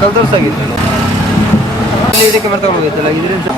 ಕಲ್ದರ್ಸಾಗಿತ್ತು ಇದಕ್ಕೆ ಬರ್ತಾ ಹೋಗುತ್ತಲ್ಲ ಇದರಿಂದ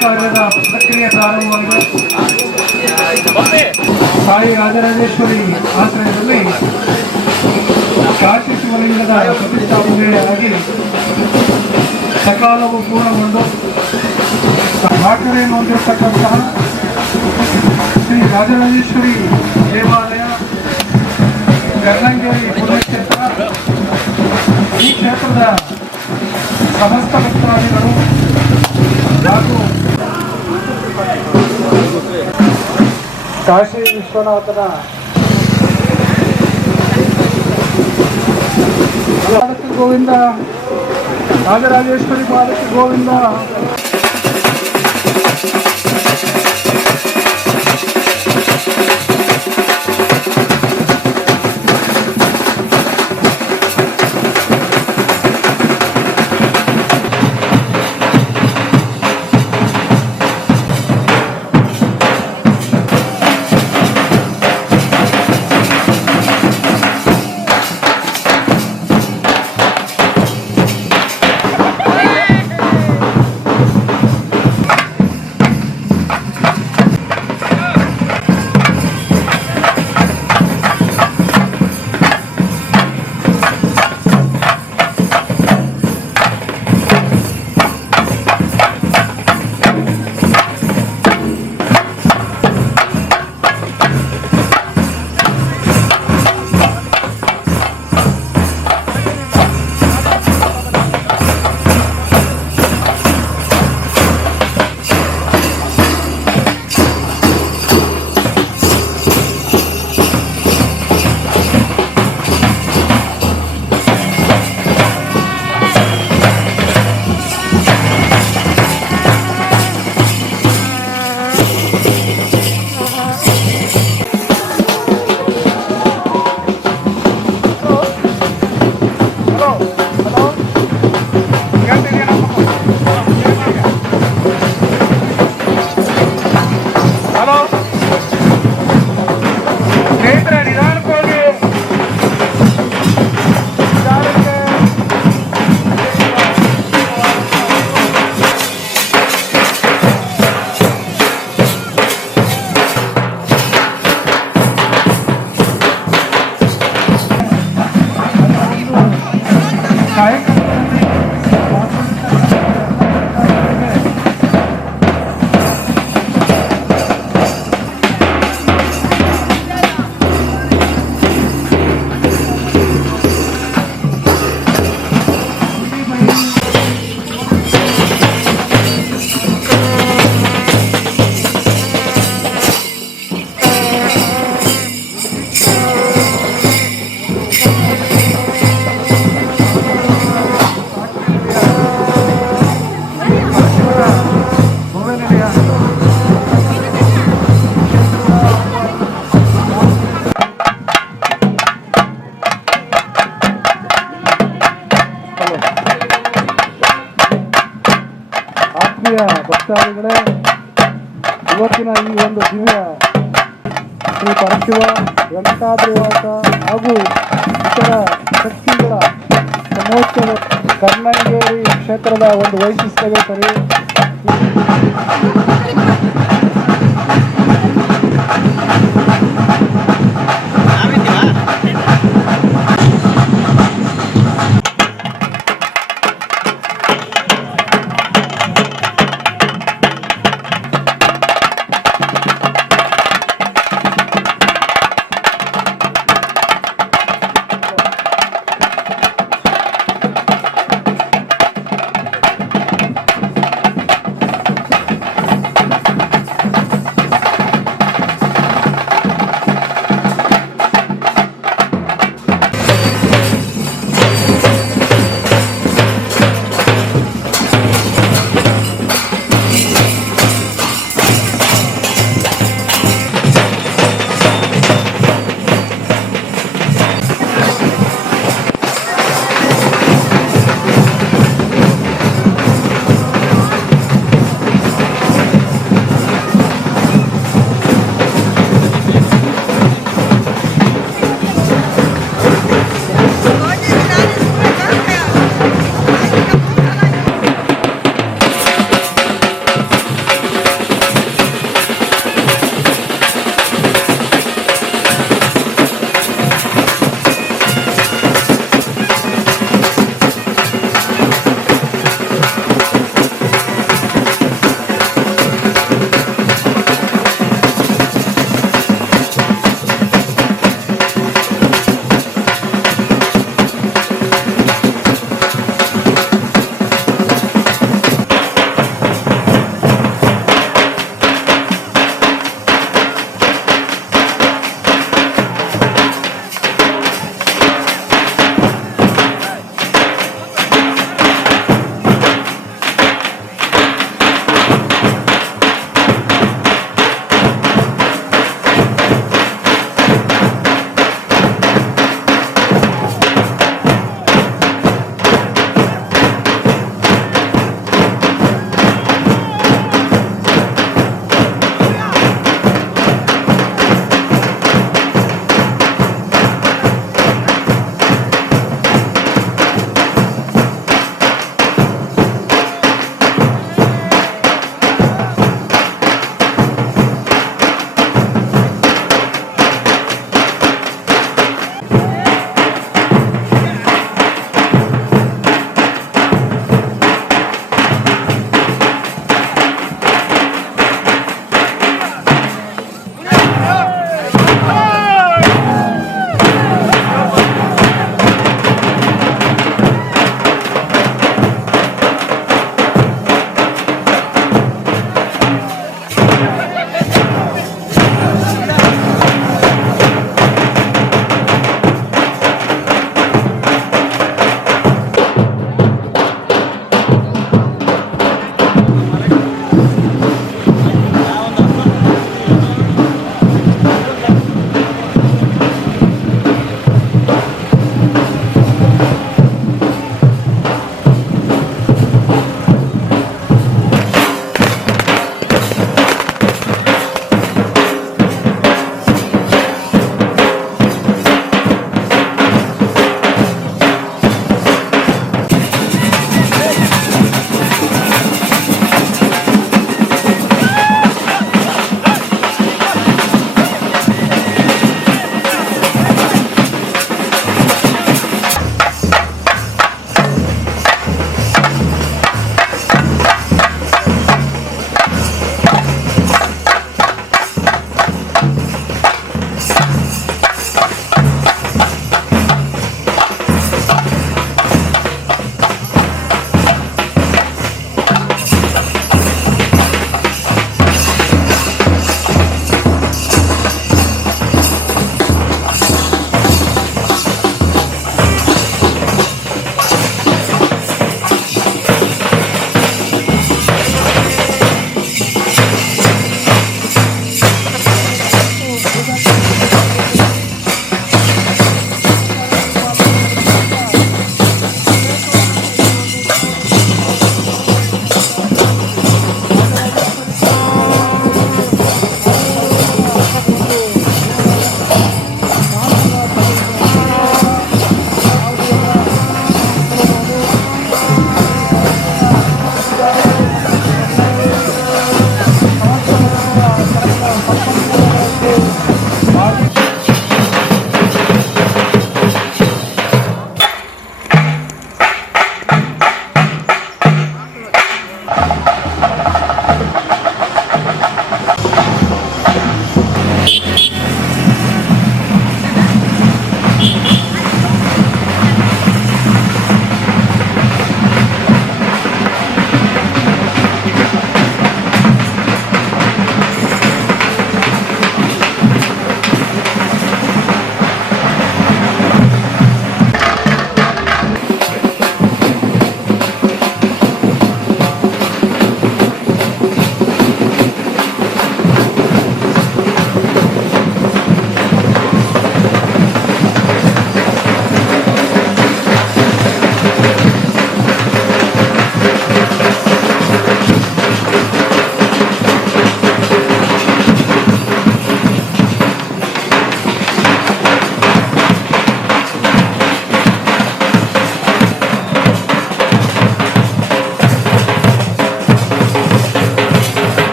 ಕಾರ್ಯದ ಪ್ರಕ್ರಿಯೆ ಪ್ರಾರಂಭವಾಗಿದೆ. ಸಾಯಿ ರಾಜರಾಜೇಶ್ವರಿ ಆಶ್ರಯದಲ್ಲಿ ಕಾಶಿ ಶಿವಲಿಂಗದ ಪ್ರತಿಷ್ಠಾಪನೆಯಾಗಿ ಸಕಾಲವು ಪೂರ್ಣಗೊಂಡು ದಾಖಲೆಯನ್ನು ಹೊಂದಿರತಕ್ಕಂತಹ ಶ್ರೀ ರಾಜರಾಜೇಶ್ವರಿ ದೇವಾಲಯ ಗರ್ನಂಗೇರಿ ಪುಣ್ಯಕ್ಷೇತ್ರ. ಈ ಕ್ಷೇತ್ರದ ಸಮಸ್ತ ಭಕ್ತಾದಿಗಳು ಹಾಗೂ ಕಾಶಿ ವಿಶ್ವನಾಥನ ಪಾದಕ್ಕೆ ಗೋವಿಂದ, ರಾಜರಾಜೇಶ್ವರಿ ಪಾದಕ್ಕೆ ಗೋವಿಂದ. ಭಕ್ತಾದಿಗಳೇ, ಇವತ್ತಿನ ಈ ಒಂದು ದಿವ್ಯ ಶ್ರೀ ಪರಶಿವ ವೆಂಕಟಾದ್ರಿವಾಸ ಹಾಗೂ ಇತರ ಶಕ್ತಿಗಳ ಸಮೋತ್ಸವ ಕರ್ನಂಗೇರಿ ಕ್ಷೇತ್ರದ ಒಂದು ವೈಶಿಷ್ಟ್ಯವೇ ಸರಿ.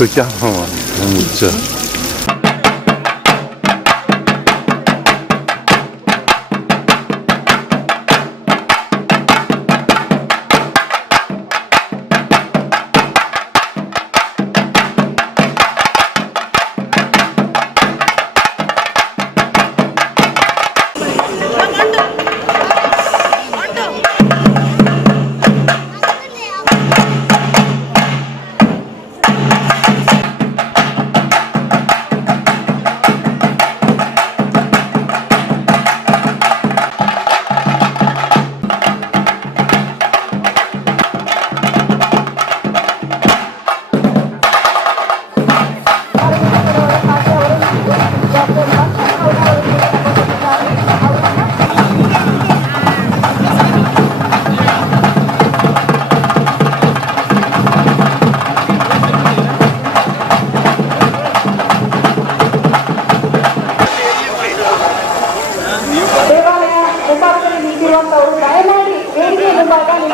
Perché no, non c'è.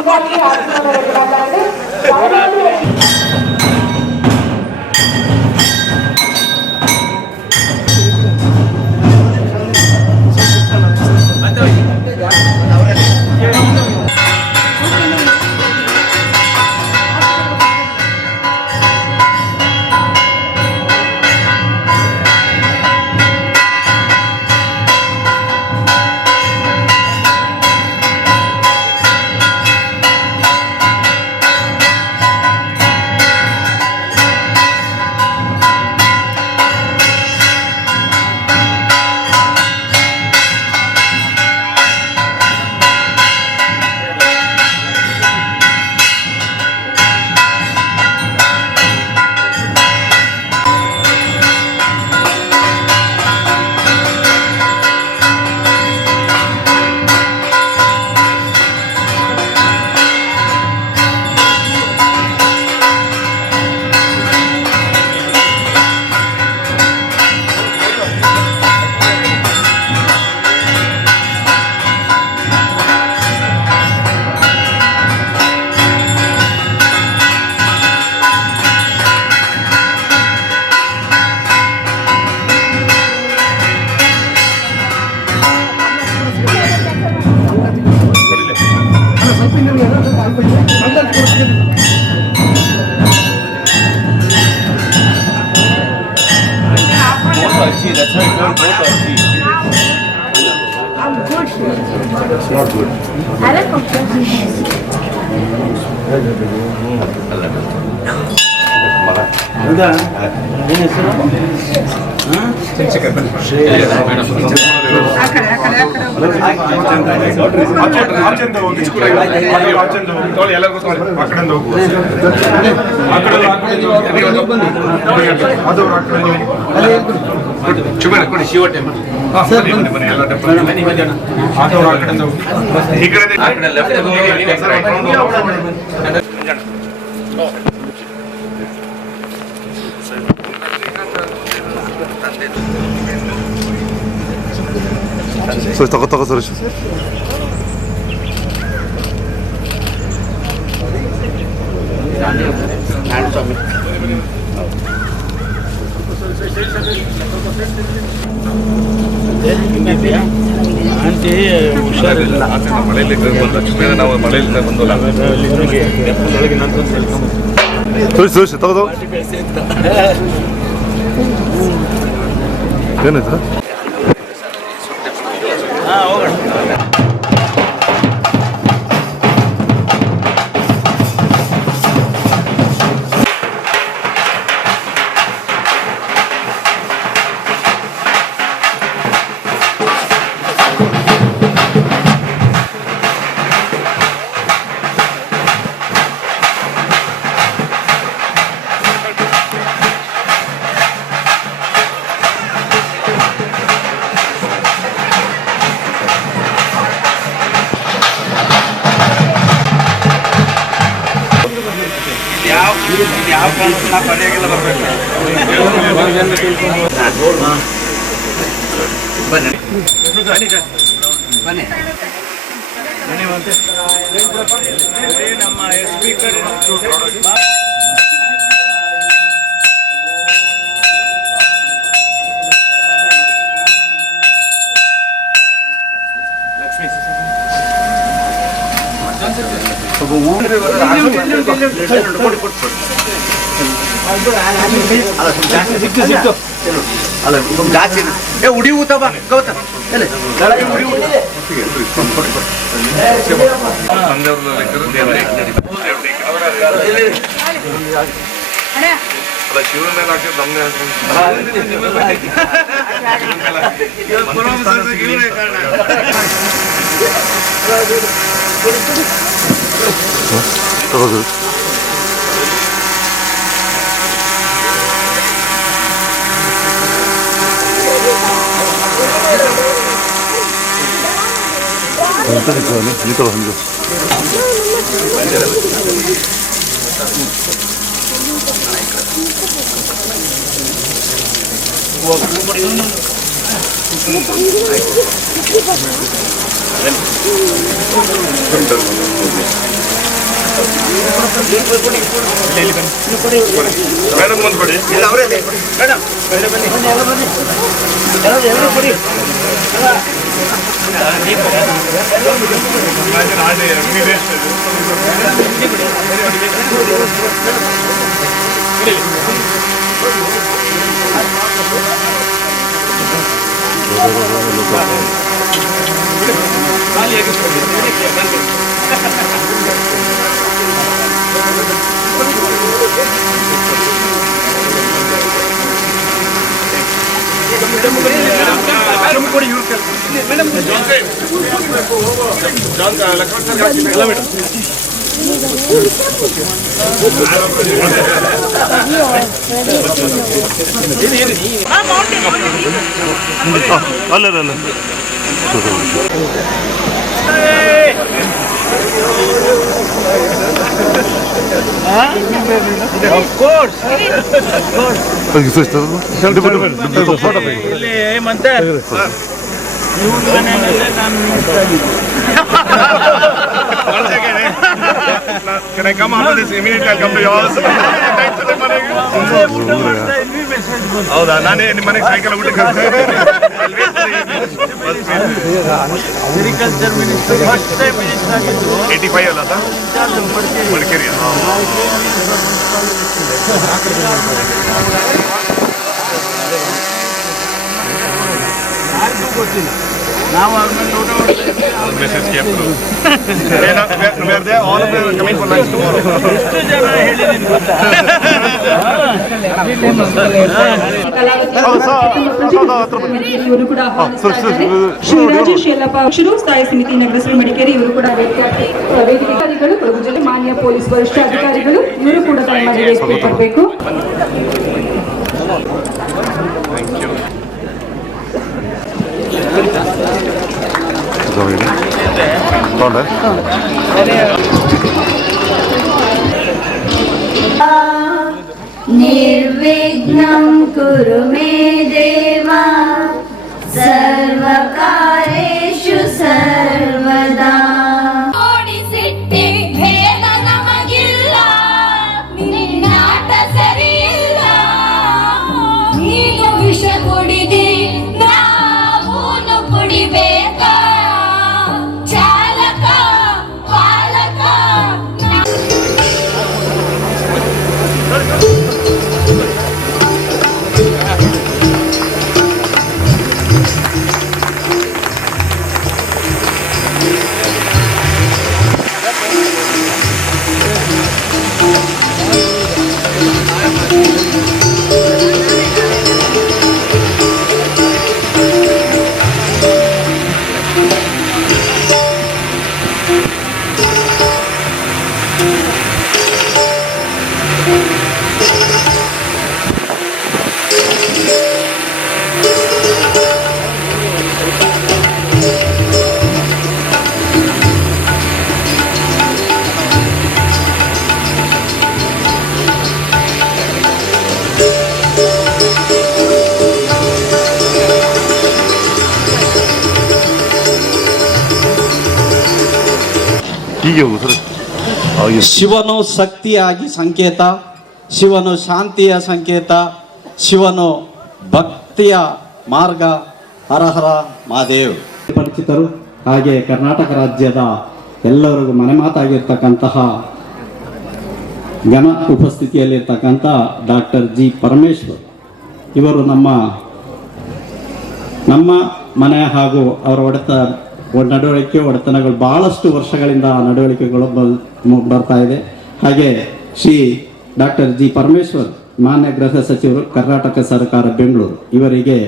ವಿದ್ಯಾರ್ಥಿ ಆಶೀರ್ವಾದಗಳಿಗೆ ಮಾತಾಡಿದ್ರೆ 소리 따가따가 소리. ಆಂಟಿ ಹುಷಾರಿಲ್ಲ ಮಳೆಯಲ್ಲಿ ಲಕ್ಷ್ಮೀ ನಾವು ಮಳೆಯಿಂದ ಬಂದಲ್ಲ ಒಳಗೆ ನಂತರ 소리 따가따가. ಏನಾಯ್ತು? ಯಾವ ಕಾಲಕ್ಕೂ ಪರ್ಯಾಗಿಲ್ಲ ಬರ್ಬೇಕು ಬನ್ನಿ ನಮ್ಮ ಸ್ಪೀಕರ್ ಜಾಸ್ತಿ ಉಡಿ ಊತ ಬಾ ಗೌತ ಶಿವನ ಮೇಲೆ ಹಾಕಿ ನಮ್ನೆ ತಗೋದು 이 따라 한다. 와, ಮೇಡಮ್ ಒಂದು ಕೊಡಿ. ಇಲ್ಲ ಅವರೇ ಮೇಡಮ್ ಎಲ್ಲರೂ ಕೊಡಿ. ಅಲ್ಲ Can I come after this immediately? I'll come to yours. ಹೌದಾ, ನಾನೇ ನಿಮ್ಮ ಮನೆಗೆ ಸಾಯಂಕಾಲ ಊಟಕ್ಕೆ agriculture minister first time minister ಆಗಿದ್ದು 85 ಅಲ್ಲ ಸರ್, ಮಡಿಕೇರಿ. ಯಾರಿಗೂ ಗೊತ್ತಿಲ್ಲ, ನಾವು ಅವ್ರ ಮೇಲೆ ಊಟ ಮಾಡ್ತೇವೆ. Message came through. We are there, all of them are coming for lunch tomorrow. ಎಷ್ಟು ಜನ ಹೇಳಿದ್ದೀನಿ ಗೊತ್ತಾ? ಇವರು ಕೂಡ ಶ್ರೀ ರಾಜೇಶ್ ಯಲ್ಲಪ್ಪ ಶಿರು ಸ್ಥಾಯಿ ಸಮಿತಿ ನಗರಸಭೆ ಮಡಿಕೇರಿ ಇವರು ಕೂಡ ವೇದಿಕಾಧಿಕಾರಿಗಳು ಕೊಡಗು ಜಿಲ್ಲೆ ಮಾನ್ಯ ಪೊಲೀಸ್ ವರಿಷ್ಠಾಧಿಕಾರಿಗಳು ಇವರು ಕೂಡ ತಮ್ಮ ವೇದಿಕೆಗೆ ಬರಬೇಕು. निर्विघ्नं कुरु मे देवा सर्वकारेषु सर्वदा. ಓಡಿಸಿಟ್ಟೆ ಭೇದ ನಮಗಿಲ್ಲ, ನಿನ್ನಾಟ ಸರಿಯಿಲ್ಲ, ನೀನು ವಿಷ ಕುಡಿದಿ ನಾವೂನು ಕುಡಿಬೇಕಾ, ಚಾಲಕ ಪಾಲಕ. ಶಿವನು ಶಕ್ತಿಯಾಗಿ ಸಂಕೇತ, ಶಿವನು ಶಾಂತಿಯ ಸಂಕೇತ, ಶಿವನು ಭಕ್ತಿಯ ಮಾರ್ಗ. ಹರ ಹರ ಮಹಾದೇವ್. ಪರಿಚಿತರು, ಹಾಗೆ ಕರ್ನಾಟಕ ರಾಜ್ಯದ ಎಲ್ಲರಿಗೂ ಮನೆ ಮಾತಾಗಿರ್ತಕ್ಕಂತಹ ಘನ ಉಪಸ್ಥಿತಿಯಲ್ಲಿರ್ತಕ್ಕಂಥ ಡಾಕ್ಟರ್ ಜಿ ಪರಮೇಶ್ವರ್ ಇವರು ನಮ್ಮ ಮನೆ ಹಾಗೂ ಅವರ ಒಡೆತನಗಳು ಬಹಳಷ್ಟು ವರ್ಷಗಳಿಂದ ನಡವಳಿಕೆಗಳು ಬರ್ತಾ ಇದೆ. ಹಾಗೆ ಶ್ರೀ ಡಾಕ್ಟರ್ ಜಿ ಪರಮೇಶ್ವರ್ ಮಾನ್ಯ ಗೃಹ ಸಚಿವರು, ಕರ್ನಾಟಕ ಸರ್ಕಾರ ಬೆಂಗಳೂರು, ಇವರಿಗೆ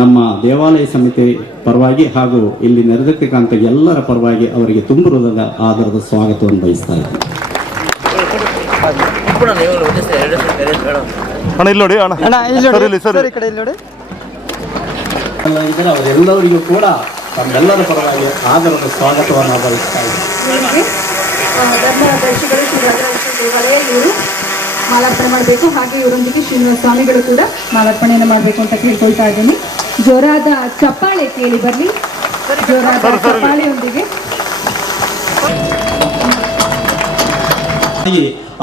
ನಮ್ಮ ದೇವಾಲಯ ಸಮಿತಿ ಪರವಾಗಿ ಹಾಗೂ ಇಲ್ಲಿ ನೆರೆದಿರ್ತಕ್ಕಂಥ ಎಲ್ಲರ ಪರವಾಗಿ ಅವರಿಗೆ ತುಂಬ ಹೃದಯದ ಆಧಾರದ ಸ್ವಾಗತವನ್ನು ಬಯಸ್ತಾ ಇದ್ದೀನಿ. ಅವರೆಲ್ಲರಿಗೂ ಕೂಡ ತಮ್ಮೆಲ್ಲರ ಪರವಾಗಿ ಆಧಾರದ ಸ್ವಾಗತವನ್ನು ಬಯಸ್ತಾ ಇದ್ದೀನಿ. ಧರ್ಮದರ್ಶಿಗಳು ಶ್ರೀ ರಾಜರಾಜೇಶ್ವರ ದೇವಾಲಯ ಇವರು ಮಾಲಾರ್ಪಣೆ ಮಾಡಬೇಕು. ಹಾಗೆ ಇವರೊಂದಿಗೆ ಶ್ರೀನಿವಾಸ ಸ್ವಾಮಿಗಳು ಕೂಡ ಮಾಲಾರ್ಪಣೆಯನ್ನು ಮಾಡಬೇಕು ಅಂತ ಕೇಳ್ಕೊಳ್ತಾ ಇದ್ದೀನಿ. ಜೋರಾದ ಚಪ್ಪಾಳೆ ಕೇಳಿ ಬರಲಿ. ಜೋರಾದ ಚಪ್ಪಾಳೆಯೊಂದಿಗೆ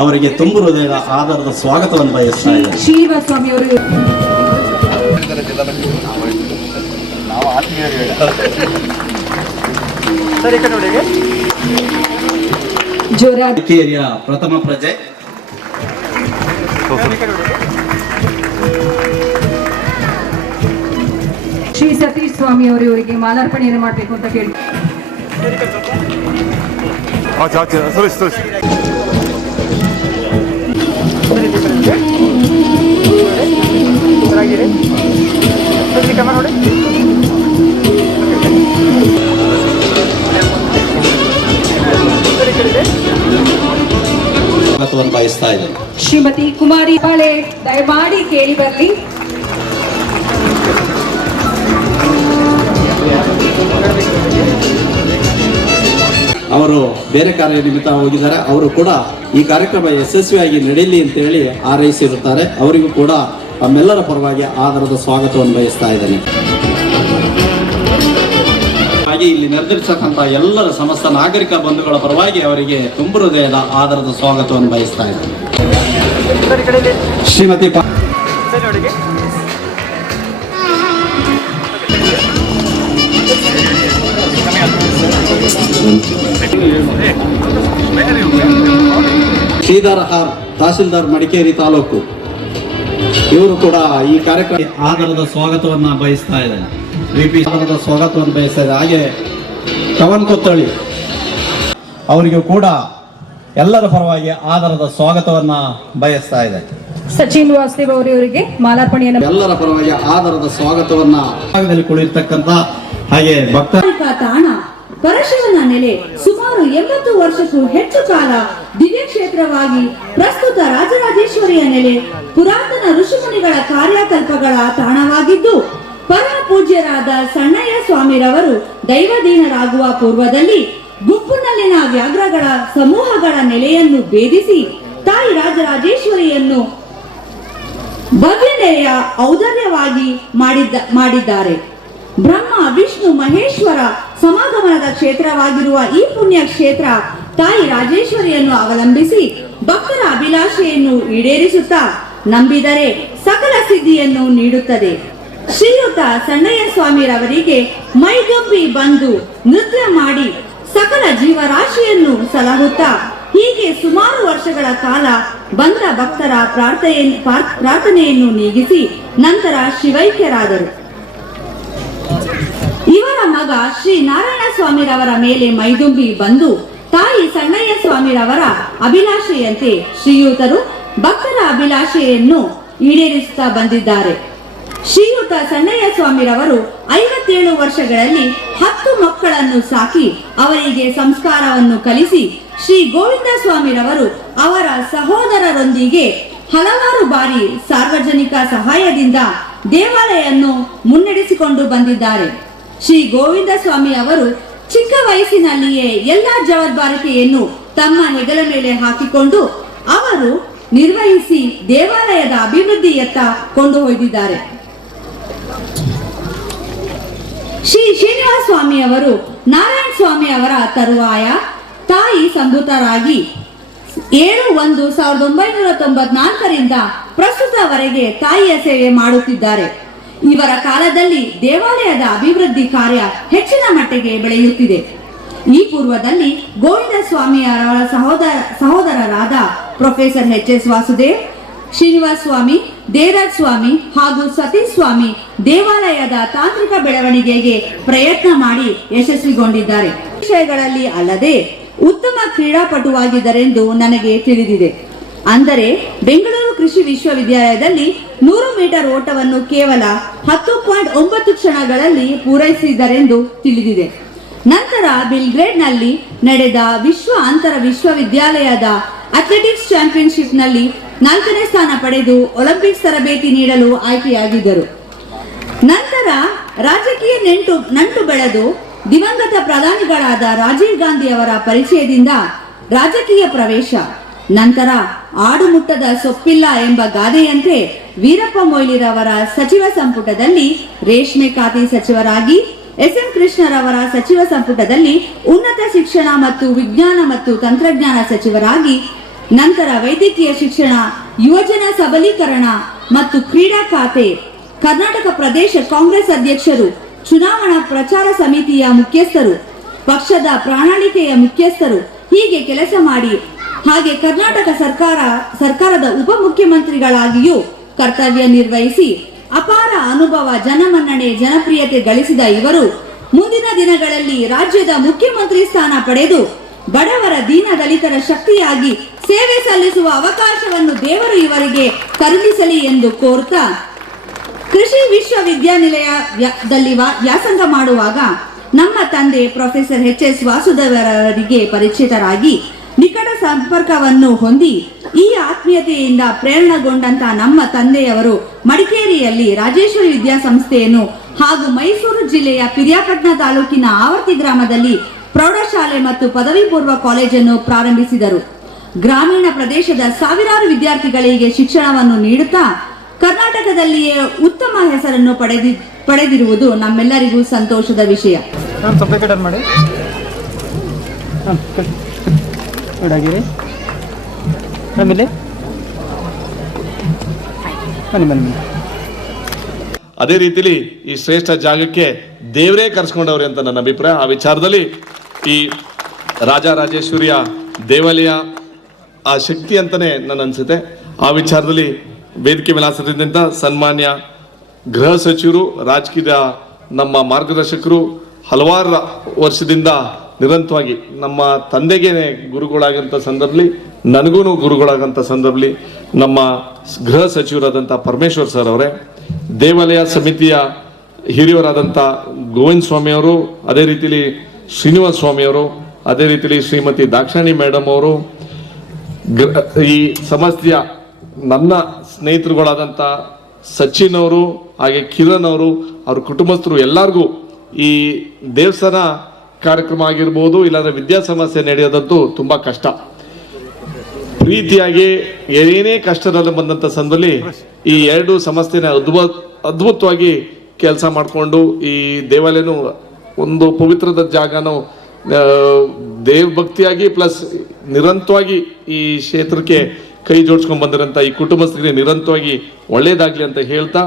ಅವರಿಗೆ ತುಂಬು ಹೃದಯದ ಆಧಾರದ ಸ್ವಾಗತವನ್ನು ಬಯಸ್ತಾ ಇದ್ದಾರೆ. ಶ್ರೀನಿವಾಸ ಸ್ವಾಮಿ ಅವರು ನಾವು ಆತ್ಮೀಯರು ಹೇಳ ಸರಿ ಈ ಕಡೆ ನೋಡಿ ಈಗ. ಜೋರಾದ ಮಡಿಕೇರಿಯ ಪ್ರಥಮ ಪ್ರಜೆ ಶ್ರೀ ಸತೀಶ್ ಸ್ವಾಮಿ ಅವರು ಇವರಿಗೆ ಮಾಲಾರ್ಪಣೆಯನ್ನು ಮಾಡಬೇಕು ಅಂತ ಕೇಳಿ ಆಚೆ ಆಚೆ ಸರಿ ಸರಿ ಚೆನ್ನಾಗಿದೆ. ಸರಿ ಈ ಕಡೆ ನೋಡಿ. ಸರಿ ಈ ಕಡೆ ಇದೆ. ಸ್ವಾಗತವನ್ನು ಬಯಸ್ತಾ ಇದ್ದಾರೆ. ಶ್ರೀಮತಿ ಕುಮಾರಿ ಬಾಳೆ ದಯಮಾಡಿ ಕೇಳಿ ಬರಲಿ. ಅವರು ಬೇರೆ ಕಾರ್ಯ ನಿಮಿತ್ತ ಹೋಗಿದ್ದಾರೆ. ಅವರು ಕೂಡ ಈ ಕಾರ್ಯಕ್ರಮ ಯಶಸ್ವಿಯಾಗಿ ನಡೆಯಲಿ ಅಂತ ಹೇಳಿ ಹಾರೈಸಿರುತ್ತಾರೆ. ಅವರಿಗೂ ಕೂಡ ನಮ್ಮೆಲ್ಲರ ಪರವಾಗಿ ಆಧಾರದ ಸ್ವಾಗತವನ್ನು ಬಯಸ್ತಾ ಇದ್ದೇನೆ. ಹಾಗೆ ಇಲ್ಲಿ ನೆರೆದಿರ್ತಕ್ಕಂಥ ಎಲ್ಲರ ಸಮಸ್ತ ನಾಗರಿಕ ಬಂಧುಗಳ ಪರವಾಗಿ ಅವರಿಗೆ ತುಂಬು ಹೃದಯದ ಆಧಾರದ ಸ್ವಾಗತವನ್ನು ಬಯಸ್ತಾ ಇದ್ದೇನೆ. ಸರಿ ಈ ಕಡೆ ಇದೆ. ಶ್ರೀಮತಿ ಸರಿ ನೋಡಿ ಈಗ. ಶ್ರೀಧರ್ ಆರ್ ತಹಶೀಲ್ದಾರ್ ಮಡಿಕೇರಿ ತಾಲೂಕು, ಇವರು ಕೂಡ ಈ ಕಾರ್ಯಕ್ರಮ ಆಧಾರದ ಸ್ವಾಗತವನ್ನ ಬಯಸ್ತಾ ಇದ್ದಾರೆ. ಆಧಾರದ ಸ್ವಾಗತವನ್ನು ಬಯಸ್ತಾ ಇದ್ದಾರೆ. ಹಾಗೆ ಕವನ್ ಕೊತ್ತಳ್ಳಿ ಅವರಿಗೂ ಕೂಡ ಎಲ್ಲರ ಪರವಾಗಿ ಆಧಾರದ ಸ್ವಾಗತವನ್ನ ಬಯಸ್ತಾ ಇದೆ. ಸಚಿನ್ ವಾಸುದೇವ್ ಅವರು ಇವರಿಗೆ ಮಾಲಾರ್ಪಣೆಯನ್ನು ಎಲ್ಲರ ಪರವಾಗಿ ಆಧಾರದ ಸ್ವಾಗತವನ್ನ ಭಾಗದಲ್ಲಿ ಕುಳಿರ್ತಕ್ಕಂಥ ಹಾಗೆ ಭಕ್ತ ತಾಣ ಪರಶಿವನ ನೆಲೆ ಸುಮಾರು 80 ವರ್ಷಕ್ಕೂ ಹೆಚ್ಚು ಕಾಲ ದಿವ್ಯ ಕ್ಷೇತ್ರವಾಗಿ ಪ್ರಸ್ತುತ ರಾಜರಾಜೇಶ್ವರಿಯ ನೆಲೆ ಪುರಾತನ ಋಷಿಮುನಿಗಳ ಕಾರ್ಯಕಲ್ಪಗಳ ತಾಣವಾಗಿದ್ದು ಪರಮ ಪೂಜ್ಯರಾದ ಸಣ್ಣಯ್ಯ ಸ್ವಾಮಿರವರು ದೈವದೀನರಾಗುವ ಪೂರ್ವದಲ್ಲಿ ಗುಂಪಿನಲ್ಲಿನ ವ್ಯಾಘ್ರಗಳ ಸಮೂಹಗಳ ನೆಲೆಯನ್ನು ಭೇದಿಸಿ ತಾಯಿ ರಾಜರಾಜೇಶ್ವರಿಯನ್ನು ಭವ್ಯ ನೆಲೆಯ ಔದಾರ್ಯವಾಗಿ ಮಾಡಿದ್ದಾರೆ. ಬ್ರಹ್ಮ ವಿಷ್ಣು ಮಹೇಶ್ವರ ಸಮಾಗಮನದ ಕ್ಷೇತ್ರವಾಗಿರುವ ಈ ಪುಣ್ಯ ಕ್ಷೇತ್ರ ತಾಯಿ ರಾಜೇಶ್ವರಿಯನ್ನು ಅವಲಂಬಿಸಿ ಭಕ್ತರ ಅಭಿಲಾಷೆಯನ್ನು ಈಡೇರಿಸುತ್ತಾ ನಂಬಿದರೆ ಸಕಲ ಸಿದ್ಧಿಯನ್ನು ನೀಡುತ್ತದೆ. ಶ್ರೀಯುತ ಸಣ್ಣಯ್ಯ ಸ್ವಾಮಿರವರಿಗೆ ಮೈಗಂಬಿ ಬಂದು ನೃತ್ಯ ಮಾಡಿ ಸಕಲ ಜೀವರಾಶಿಯನ್ನು ಸಲಹುತ್ತಾ ಹೀಗೆ ಸುಮಾರು ವರ್ಷಗಳ ಕಾಲ ಬಂದ ಭಕ್ತರ ಪ್ರಾರ್ಥನೆಯನ್ನು ನೀಗಿಸಿ ನಂತರ ಶಿವೈಕ್ಯರಾದರು. ಇವರ ಮಗ ಶ್ರೀ ನಾರಾಯಣ ಸ್ವಾಮಿರವರ ಮೇಲೆ ಮೈದುಂಬಿ ಬಂದು ತಾಯಿ ಸಣ್ಣಯ್ಯ ಸ್ವಾಮಿರವರ ಅಭಿಲಾಷೆಯಂತೆ ಶ್ರೀಯುತರು ಭಕ್ತರ ಅಭಿಲಾಷೆಯನ್ನು ಈಡೇರಿಸುತ್ತಾ ಬಂದಿದ್ದಾರೆ. ಶ್ರೀಯುತ ಸಣ್ಣಯ್ಯ ಸ್ವಾಮಿರವರು 57 ವರ್ಷಗಳಲ್ಲಿ 10 ಮಕ್ಕಳನ್ನು ಸಾಕಿ ಅವರಿಗೆ ಸಂಸ್ಕಾರವನ್ನು ಕಲಿಸಿ ಶ್ರೀ ಗೋವಿಂದ ಸ್ವಾಮಿರವರು ಅವರ ಸಹೋದರರೊಂದಿಗೆ ಹಲವಾರು ಬಾರಿ ಸಾರ್ವಜನಿಕ ಸಹಾಯದಿಂದ ದೇವಾಲಯವನ್ನು ಮುನ್ನಡೆಸಿಕೊಂಡು ಬಂದಿದ್ದಾರೆ. ಶ್ರೀ ಗೋವಿಂದ ಸ್ವಾಮಿ ಅವರು ಚಿಕ್ಕ ವಯಸ್ಸಿನಲ್ಲಿಯೇ ಎಲ್ಲಾ ಜವಾಬ್ದಾರಿಕೆಯನ್ನು ತಮ್ಮ ಹೆಗಲ ಮೇಲೆ ಹಾಕಿಕೊಂಡು ಅವರು ನಿರ್ವಹಿಸಿ ದೇವಾಲಯದ ಅಭಿವೃದ್ಧಿಯತ್ತ ಕೊಂಡೊಯ್ದಿದ್ದಾರೆ. ಶ್ರೀ ಶ್ರೀನಿವಾಸ ಸ್ವಾಮಿ ಅವರು ನಾರಾಯಣ ಸ್ವಾಮಿ ಅವರ ತರುವಾಯ ತಾಯಿ ಸಂಭೂತರಾಗಿ 7/1/1994ರಿಂದ ಪ್ರಸ್ತುತವರೆಗೆ ತಾಯಿಯ ಸೇವೆ ಮಾಡುತ್ತಿದ್ದಾರೆ. ಇವರ ಕಾಲದಲ್ಲಿ ದೇವಾಲಯದ ಅಭಿವೃದ್ಧಿ ಕಾರ್ಯ ಹೆಚ್ಚಿನ ಮಟ್ಟಿಗೆ ಬೆಳೆಯುತ್ತಿದೆ. ಈ ಪೂರ್ವದಲ್ಲಿ ಗೋವಿಂದ ಸ್ವಾಮಿ ಅವರ ಸಹೋದರರಾದ ಪ್ರೊಫೆಸರ್ ಎಚ್.ಎಸ್. ವಾಸುದೇವ್, ಶ್ರೀನಿವಾಸ ಸ್ವಾಮಿ, ದೇವರಾಜ್ ಸ್ವಾಮಿ ಹಾಗೂ ಸತೀಶ್ ಸ್ವಾಮಿ ದೇವಾಲಯದ ತಾಂತ್ರಿಕ ಬೆಳವಣಿಗೆಗೆ ಪ್ರಯತ್ನ ಮಾಡಿ ಯಶಸ್ವಿಗೊಂಡಿದ್ದಾರೆ. ವಿಷಯಗಳಲ್ಲಿ ಅಲ್ಲದೆ ಉತ್ತಮ ಕ್ರೀಡಾಪಟುವಾಗಿದ್ದರೆಂದು ನನಗೆ ತಿಳಿದಿದೆ. ಅಂದರೆ ಬೆಂಗಳೂರು ಕೃಷಿ ವಿಶ್ವವಿದ್ಯಾಲಯದಲ್ಲಿ 100 ಮೀಟರ್ ಓಟವನ್ನು ಕೇವಲ 10.9 ಕ್ಷಣಗಳಲ್ಲಿ ಪೂರೈಸಿದರೆಂದು ತಿಳಿದಿದೆ. ನಂತರ ಬಿಲ್ಗ್ರೇಡ್ನಲ್ಲಿ ನಡೆದ ವಿಶ್ವ ಅಂತರ ವಿಶ್ವವಿದ್ಯಾಲಯದ ಅಥ್ಲೆಟಿಕ್ಸ್ ಚಾಂಪಿಯನ್ಶಿಪ್ನಲ್ಲಿ 4ನೇ ಸ್ಥಾನ ಪಡೆದು ಒಲಿಂಪಿಕ್ಸ್ ತರಬೇತಿ ನೀಡಲು ಆಯ್ಕೆಯಾಗಿದ್ದರು. ನಂತರ ರಾಜಕೀಯ ನಂಟು ಬೆಳೆದು ದಿವಂಗತ ಪ್ರಧಾನಿಗಳಾದ ರಾಜೀವ್ ಗಾಂಧಿ ಅವರ ಪರಿಚಯದಿಂದ ರಾಜಕೀಯ ಪ್ರವೇಶ. ನಂತರ ಆಡುಮುಟ್ಟದ ಸೊಪ್ಪಿಲ್ಲ ಎಂಬ ಗಾದೆಯಂತೆ ವೀರಪ್ಪ ಮೊಯ್ಲಿರವರ ಸಚಿವ ಸಂಪುಟದಲ್ಲಿ ರೇಷ್ಮೆ ಖಾತೆ ಸಚಿವರಾಗಿ ಎಸ್.ಎಂ. ಕೃಷ್ಣರವರ ಸಚಿವ ಸಂಪುಟದಲ್ಲಿ ಉನ್ನತ ಶಿಕ್ಷಣ ಮತ್ತು ವಿಜ್ಞಾನ ಮತ್ತು ತಂತ್ರಜ್ಞಾನ ಸಚಿವರಾಗಿ, ನಂತರ ವೈದ್ಯಕೀಯ ಶಿಕ್ಷಣ, ಯುವಜನ ಸಬಲೀಕರಣ ಮತ್ತು ಕ್ರೀಡಾ ಖಾತೆ, ಕರ್ನಾಟಕ ಪ್ರದೇಶ ಕಾಂಗ್ರೆಸ್ ಅಧ್ಯಕ್ಷರು, ಚುನಾವಣಾ ಪ್ರಚಾರ ಸಮಿತಿಯ ಮುಖ್ಯಸ್ಥರು, ಪಕ್ಷದ ಪ್ರಣಾಳಿಕೆಯ ಮುಖ್ಯಸ್ಥರು ಹೀಗೆ ಕೆಲಸ ಮಾಡಿ, ಹಾಗೆ ಕರ್ನಾಟಕ ಸರ್ಕಾರದ ಉಪಮುಖ್ಯಮಂತ್ರಿಗಳಾಗಿಯೂ ಕರ್ತವ್ಯ ನಿರ್ವಹಿಸಿ ಅಪಾರ ಅನುಭವ, ಜನಮನ್ನಣೆ, ಜನಪ್ರಿಯತೆ ಗಳಿಸಿದ ಇವರು ಮುಂದಿನ ದಿನಗಳಲ್ಲಿ ರಾಜ್ಯದ ಮುಖ್ಯಮಂತ್ರಿ ಸ್ಥಾನ ಪಡೆದು ಬಡವರ ದೀನ ದಲಿತರ ಶಕ್ತಿಯಾಗಿ ಸೇವೆ ಸಲ್ಲಿಸುವ ಅವಕಾಶವನ್ನು ದೇವರು ಇವರಿಗೆ ಕರುಣಿಸಲಿ ಎಂದು ಕೋರುತ್ತಾ, ಕೃಷಿ ವಿಶ್ವವಿದ್ಯಾನಿಲಯದಲ್ಲಿ ವ್ಯಾಸಂಗ ಮಾಡುವಾಗ ನಮ್ಮ ತಂದೆ ಪ್ರೊಫೆಸರ್ ಎಚ್.ಎಸ್. ವಾಸುದೇವರವರಿಗೆ ಪರಿಚಿತರಾಗಿ ನಿಕಟ ಸಂಪರ್ಕವನ್ನು ಹೊಂದಿ ಈ ಆತ್ಮೀಯತೆಯಿಂದ ಪ್ರೇರಣೆಗೊಂಡಂತ ನಮ್ಮ ತಂದೆಯವರು ಮಡಿಕೇರಿಯಲ್ಲಿ ರಾಜೇಶ್ವರಿ ವಿದ್ಯಾಸಂಸ್ಥೆಯನ್ನು ಹಾಗೂ ಮೈಸೂರು ಜಿಲ್ಲೆಯ ಪಿರಿಯಾಪಟ್ಟಣ ತಾಲೂಕಿನ ಆವರ್ತಿ ಗ್ರಾಮದಲ್ಲಿ ಪ್ರೌಢಶಾಲೆ ಮತ್ತು ಪದವಿ ಪೂರ್ವ ಕಾಲೇಜನ್ನು ಪ್ರಾರಂಭಿಸಿದರು. ಗ್ರಾಮೀಣ ಪ್ರದೇಶದ ಸಾವಿರಾರು ವಿದ್ಯಾರ್ಥಿಗಳಿಗೆ ಶಿಕ್ಷಣವನ್ನು ನೀಡುತ್ತಾ ಕರ್ನಾಟಕದಲ್ಲಿಯೇ ಉತ್ತಮ ಹೆಸರನ್ನು ಪಡೆದಿರುವುದು ನಮ್ಮೆಲ್ಲರಿಗೂ ಸಂತೋಷದ ವಿಷಯ. ಮಾಡಿ ಇಡಾಗಿರಿ ಆಮೇಲೆ ಬನ್ನಿ. ಅದೇ ರೀತಿಲಿ ಈ ಶ್ರೇಷ್ಠ ಜಾಗಕ್ಕೆ ದೇವರೇ ಕರೆಸ್ಕೊಂಡವ್ರೆ ಅಂತ ನನ್ನ ಅಭಿಪ್ರಾಯ. ಆ ವಿಚಾರದಲ್ಲಿ ಈ ರಾಜರಾಜೇಶ್ವರಿಯ ದೇವಾಲಯ ಆ ಶಕ್ತಿ ಅಂತಾನೆ ನನ್ನ ಅನ್ಸುತ್ತೆ. ಆ ವಿಚಾರದಲ್ಲಿ ವೇದಿಕೆ ವಿಲಾಸದಿಂದ ಸನ್ಮಾನ್ಯ ಗೃಹ ಸಚಿವರು, ರಾಜಕೀಯ ನಮ್ಮ ಮಾರ್ಗದರ್ಶಕರು ಹಲವಾರು ವರ್ಷದಿಂದ ನಿರಂತರವಾಗಿ ನಮ್ಮ ತಂದೆಗೆ ಗುರುಗಳಾಗಂಥ ಸಂದರ್ಭದಲ್ಲಿ, ನನಗೂ ಗುರುಗಳಾಗಂಥ ಸಂದರ್ಭದಲ್ಲಿ ನಮ್ಮ ಗೃಹ ಸಚಿವರಾದಂಥ ಪರಮೇಶ್ವರ್ ಸರ್ ಅವರೇ, ದೇವಾಲಯ ಸಮಿತಿಯ ಹಿರಿಯವರಾದಂಥ ಗೋವಿಂದ ಸ್ವಾಮಿಯವರು, ಅದೇ ರೀತಿಲಿ ಶ್ರೀನಿವಾಸ ಸ್ವಾಮಿಯವರು, ಅದೇ ರೀತಿಲಿ ಶ್ರೀಮತಿ ದಾಕ್ಷಾಣಿ ಮೇಡಮ್ ಅವರು, ಈ ಸಮಸ್ಯೆಯ ನನ್ನ ಸ್ನೇಹಿತರುಗಳಾದಂಥ ಸಚಿನ್ ಅವರು, ಹಾಗೆ ಕಿರಣ್ ಅವರು, ಅವ್ರ ಕುಟುಂಬಸ್ಥರು ಎಲ್ಲರಿಗೂ ಈ ದೇವಸ್ಥಾನ ಕಾರ್ಯಕ್ರಮ ಆಗಿರ್ಬೋದು, ಇಲ್ಲಾಂದ್ರೆ ವಿದ್ಯಾ ಸಮಸ್ಯೆ ನಡೆಯೋದಂತೂ ತುಂಬಾ ಕಷ್ಟ. ಪ್ರೀತಿಯಾಗಿ ಏನೇ ಕಷ್ಟದಲ್ಲಿ ಬಂದಂತ ಸಂದರ್ಭದಲ್ಲಿ ಈ ಎರಡು ಸಂಸ್ಥೆನ ಅದ್ಭುತವಾಗಿ ಕೆಲಸ ಮಾಡಿಕೊಂಡು ಈ ದೇವಾಲಯನು ಒಂದು ಪವಿತ್ರದ ಜಾಗನು ದೇವಭಕ್ತಿಯಾಗಿ ಪ್ಲಸ್ ನಿರಂತರವಾಗಿ ಈ ಕ್ಷೇತ್ರಕ್ಕೆ ಕೈ ಜೋಡಿಸ್ಕೊಂಡು ಬಂದಿರೋಂಥ ಈ ಕುಟುಂಬಸ್ಥರಿಗೆ ನಿರಂತರವಾಗಿ ಒಳ್ಳೇದಾಗ್ಲಿ ಅಂತ ಹೇಳ್ತಾ,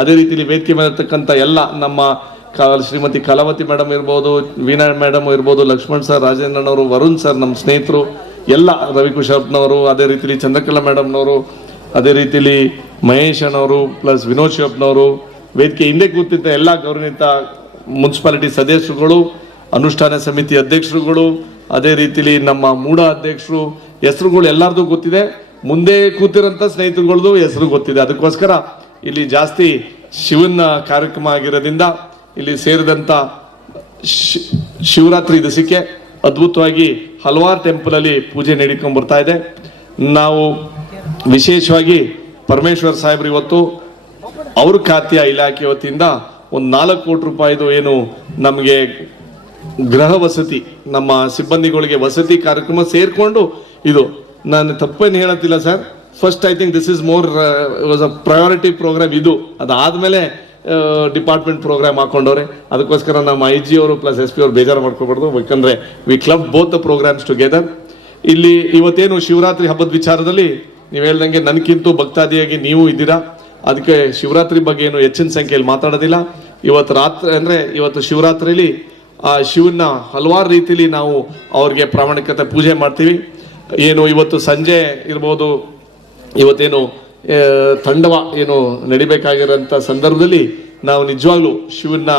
ಅದೇ ರೀತಿಯಲ್ಲಿ ವೇದಿಕೆ ಮೇಲಿರ್ತಕ್ಕಂಥ ಎಲ್ಲ ನಮ್ಮ ಶ್ರೀಮತಿ ಕಲಾವತಿ ಮೇಡಮ್ ಇರ್ಬೋದು, ವೀಣಾ ಮೇಡಮ್ ಇರ್ಬೋದು, ಲಕ್ಷ್ಮಣ್ ಸರ್, ರಾಜೇಂದ್ರನವರು, ವರುಣ್ ಸರ್ ನಮ್ಮ ಸ್ನೇಹಿತರು ಎಲ್ಲ, ರವಿಕುಶಪ್ಪನವರು, ಅದೇ ರೀತಿಲಿ ಚಂದ್ರಕಲಾ ಮೇಡಮ್ನವರು, ಅದೇ ರೀತಿಲಿ ಮಹೇಶ್ ಅಣ್ಣವರು ಪ್ಲಸ್ ವಿನೋದ್ ಶಿವಪ್ಪನವರು, ವೇದಿಕೆ ಹಿಂದೆ ಕೂತಿದ್ದ ಎಲ್ಲ ಗೌರವಾನ್ವಿತ ಮುನ್ಸಿಪಾಲಿಟಿ ಸದಸ್ಯರುಗಳು, ಅನುಷ್ಠಾನ ಸಮಿತಿ ಅಧ್ಯಕ್ಷರುಗಳು, ಅದೇ ರೀತಿಲಿ ನಮ್ಮ ಮೂಡ ಅಧ್ಯಕ್ಷರು ಹೆಸರುಗಳು ಎಲ್ಲರದು ಗೊತ್ತಿದೆ. ಮುಂದೆ ಕೂತಿರೋಂಥ ಸ್ನೇಹಿತರುಗಳದು ಹೆಸರು ಗೊತ್ತಿದೆ. ಅದಕ್ಕೋಸ್ಕರ ಇಲ್ಲಿ ಜಾಸ್ತಿ ಶಿವನ ಕಾರ್ಯಕ್ರಮ ಆಗಿರೋದ್ರಿಂದ ಇಲ್ಲಿ ಸೇರಿದಂಥ ಶಿವರಾತ್ರಿ ದಿವಸಕ್ಕೆ ಅದ್ಭುತವಾಗಿ ಹಲವಾರು ಟೆಂಪಲ್ ಅಲ್ಲಿ ಪೂಜೆ ನಡೀಕೊಂಡು ಬರ್ತಾ ಇದೆ. ನಾವು ವಿಶೇಷವಾಗಿ ಪರಮೇಶ್ವರ್ ಸಾಹೇಬ್ರು ಇವತ್ತು ಅವ್ರ ಖಾತೆಯ ಇಲಾಖೆ ವತಿಯಿಂದ ಒಂದು 4 ಕೋಟಿ ರೂಪಾಯಿದು ಏನು ನಮಗೆ ಗೃಹ ವಸತಿ, ನಮ್ಮ ಸಿಬ್ಬಂದಿಗಳಿಗೆ ವಸತಿ ಕಾರ್ಯಕ್ರಮ ಸೇರ್ಕೊಂಡು, ಇದು ನಾನು ತಪ್ಪೇನು ಹೇಳತ್ತಿಲ್ಲ sir. First I think this is more was a priority programme. ಇದು ಅದಾದ್ಮೇಲೆ ಡಿಪಾರ್ಟ್ಮೆಂಟ್ ಪ್ರೋಗ್ರಾಮ್ ಹಾಕೊಂಡವ್ರೆ. ಅದಕ್ಕೋಸ್ಕರ ನಮ್ಮ IG ಅವರು ಪ್ಲಸ್ SP ಅವರು ಬೇಜಾರು ಮಾಡ್ಕೋಬಾರ್ದು, ಯಾಕಂದ್ರೆ we club both the programs together. ಇಲ್ಲಿ ಇವತ್ತೇನು ಶಿವರಾತ್ರಿ ಹಬ್ಬದ ವಿಚಾರದಲ್ಲಿ ನೀವು ಹೇಳ್ದಂಗೆ ನನಗಿಂತೂ ಭಕ್ತಾದಿಯಾಗಿ ನೀವು ಇದ್ದೀರಾ. ಅದಕ್ಕೆ ಶಿವರಾತ್ರಿ ಬಗ್ಗೆ ಏನು ಹೆಚ್ಚಿನ ಸಂಖ್ಯೆಯಲ್ಲಿ ಮಾತಾಡೋದಿಲ್ಲ. ಇವತ್ತು ರಾತ್ರಿ ಅಂದ್ರೆ ಇವತ್ತು ಶಿವರಾತ್ರಿಲಿ ಆ ಶಿವನ ಹಲವಾರು ರೀತಿಲಿ ನಾವು ಅವ್ರಿಗೆ ಪ್ರಾಮಾಣಿಕತೆ ಪೂಜೆ ಮಾಡ್ತೀವಿ. ಏನು ಇವತ್ತು ಸಂಜೆ ಇರ್ಬೋದು, ಇವತ್ತೇನು ತಂಡವ ಏನು ನಡಿಬೇಕಾಗಿರೋಂಥ ಸಂದರ್ಭದಲ್ಲಿ ನಾವು ನಿಜವಾಗ್ಲೂ ಶಿವನ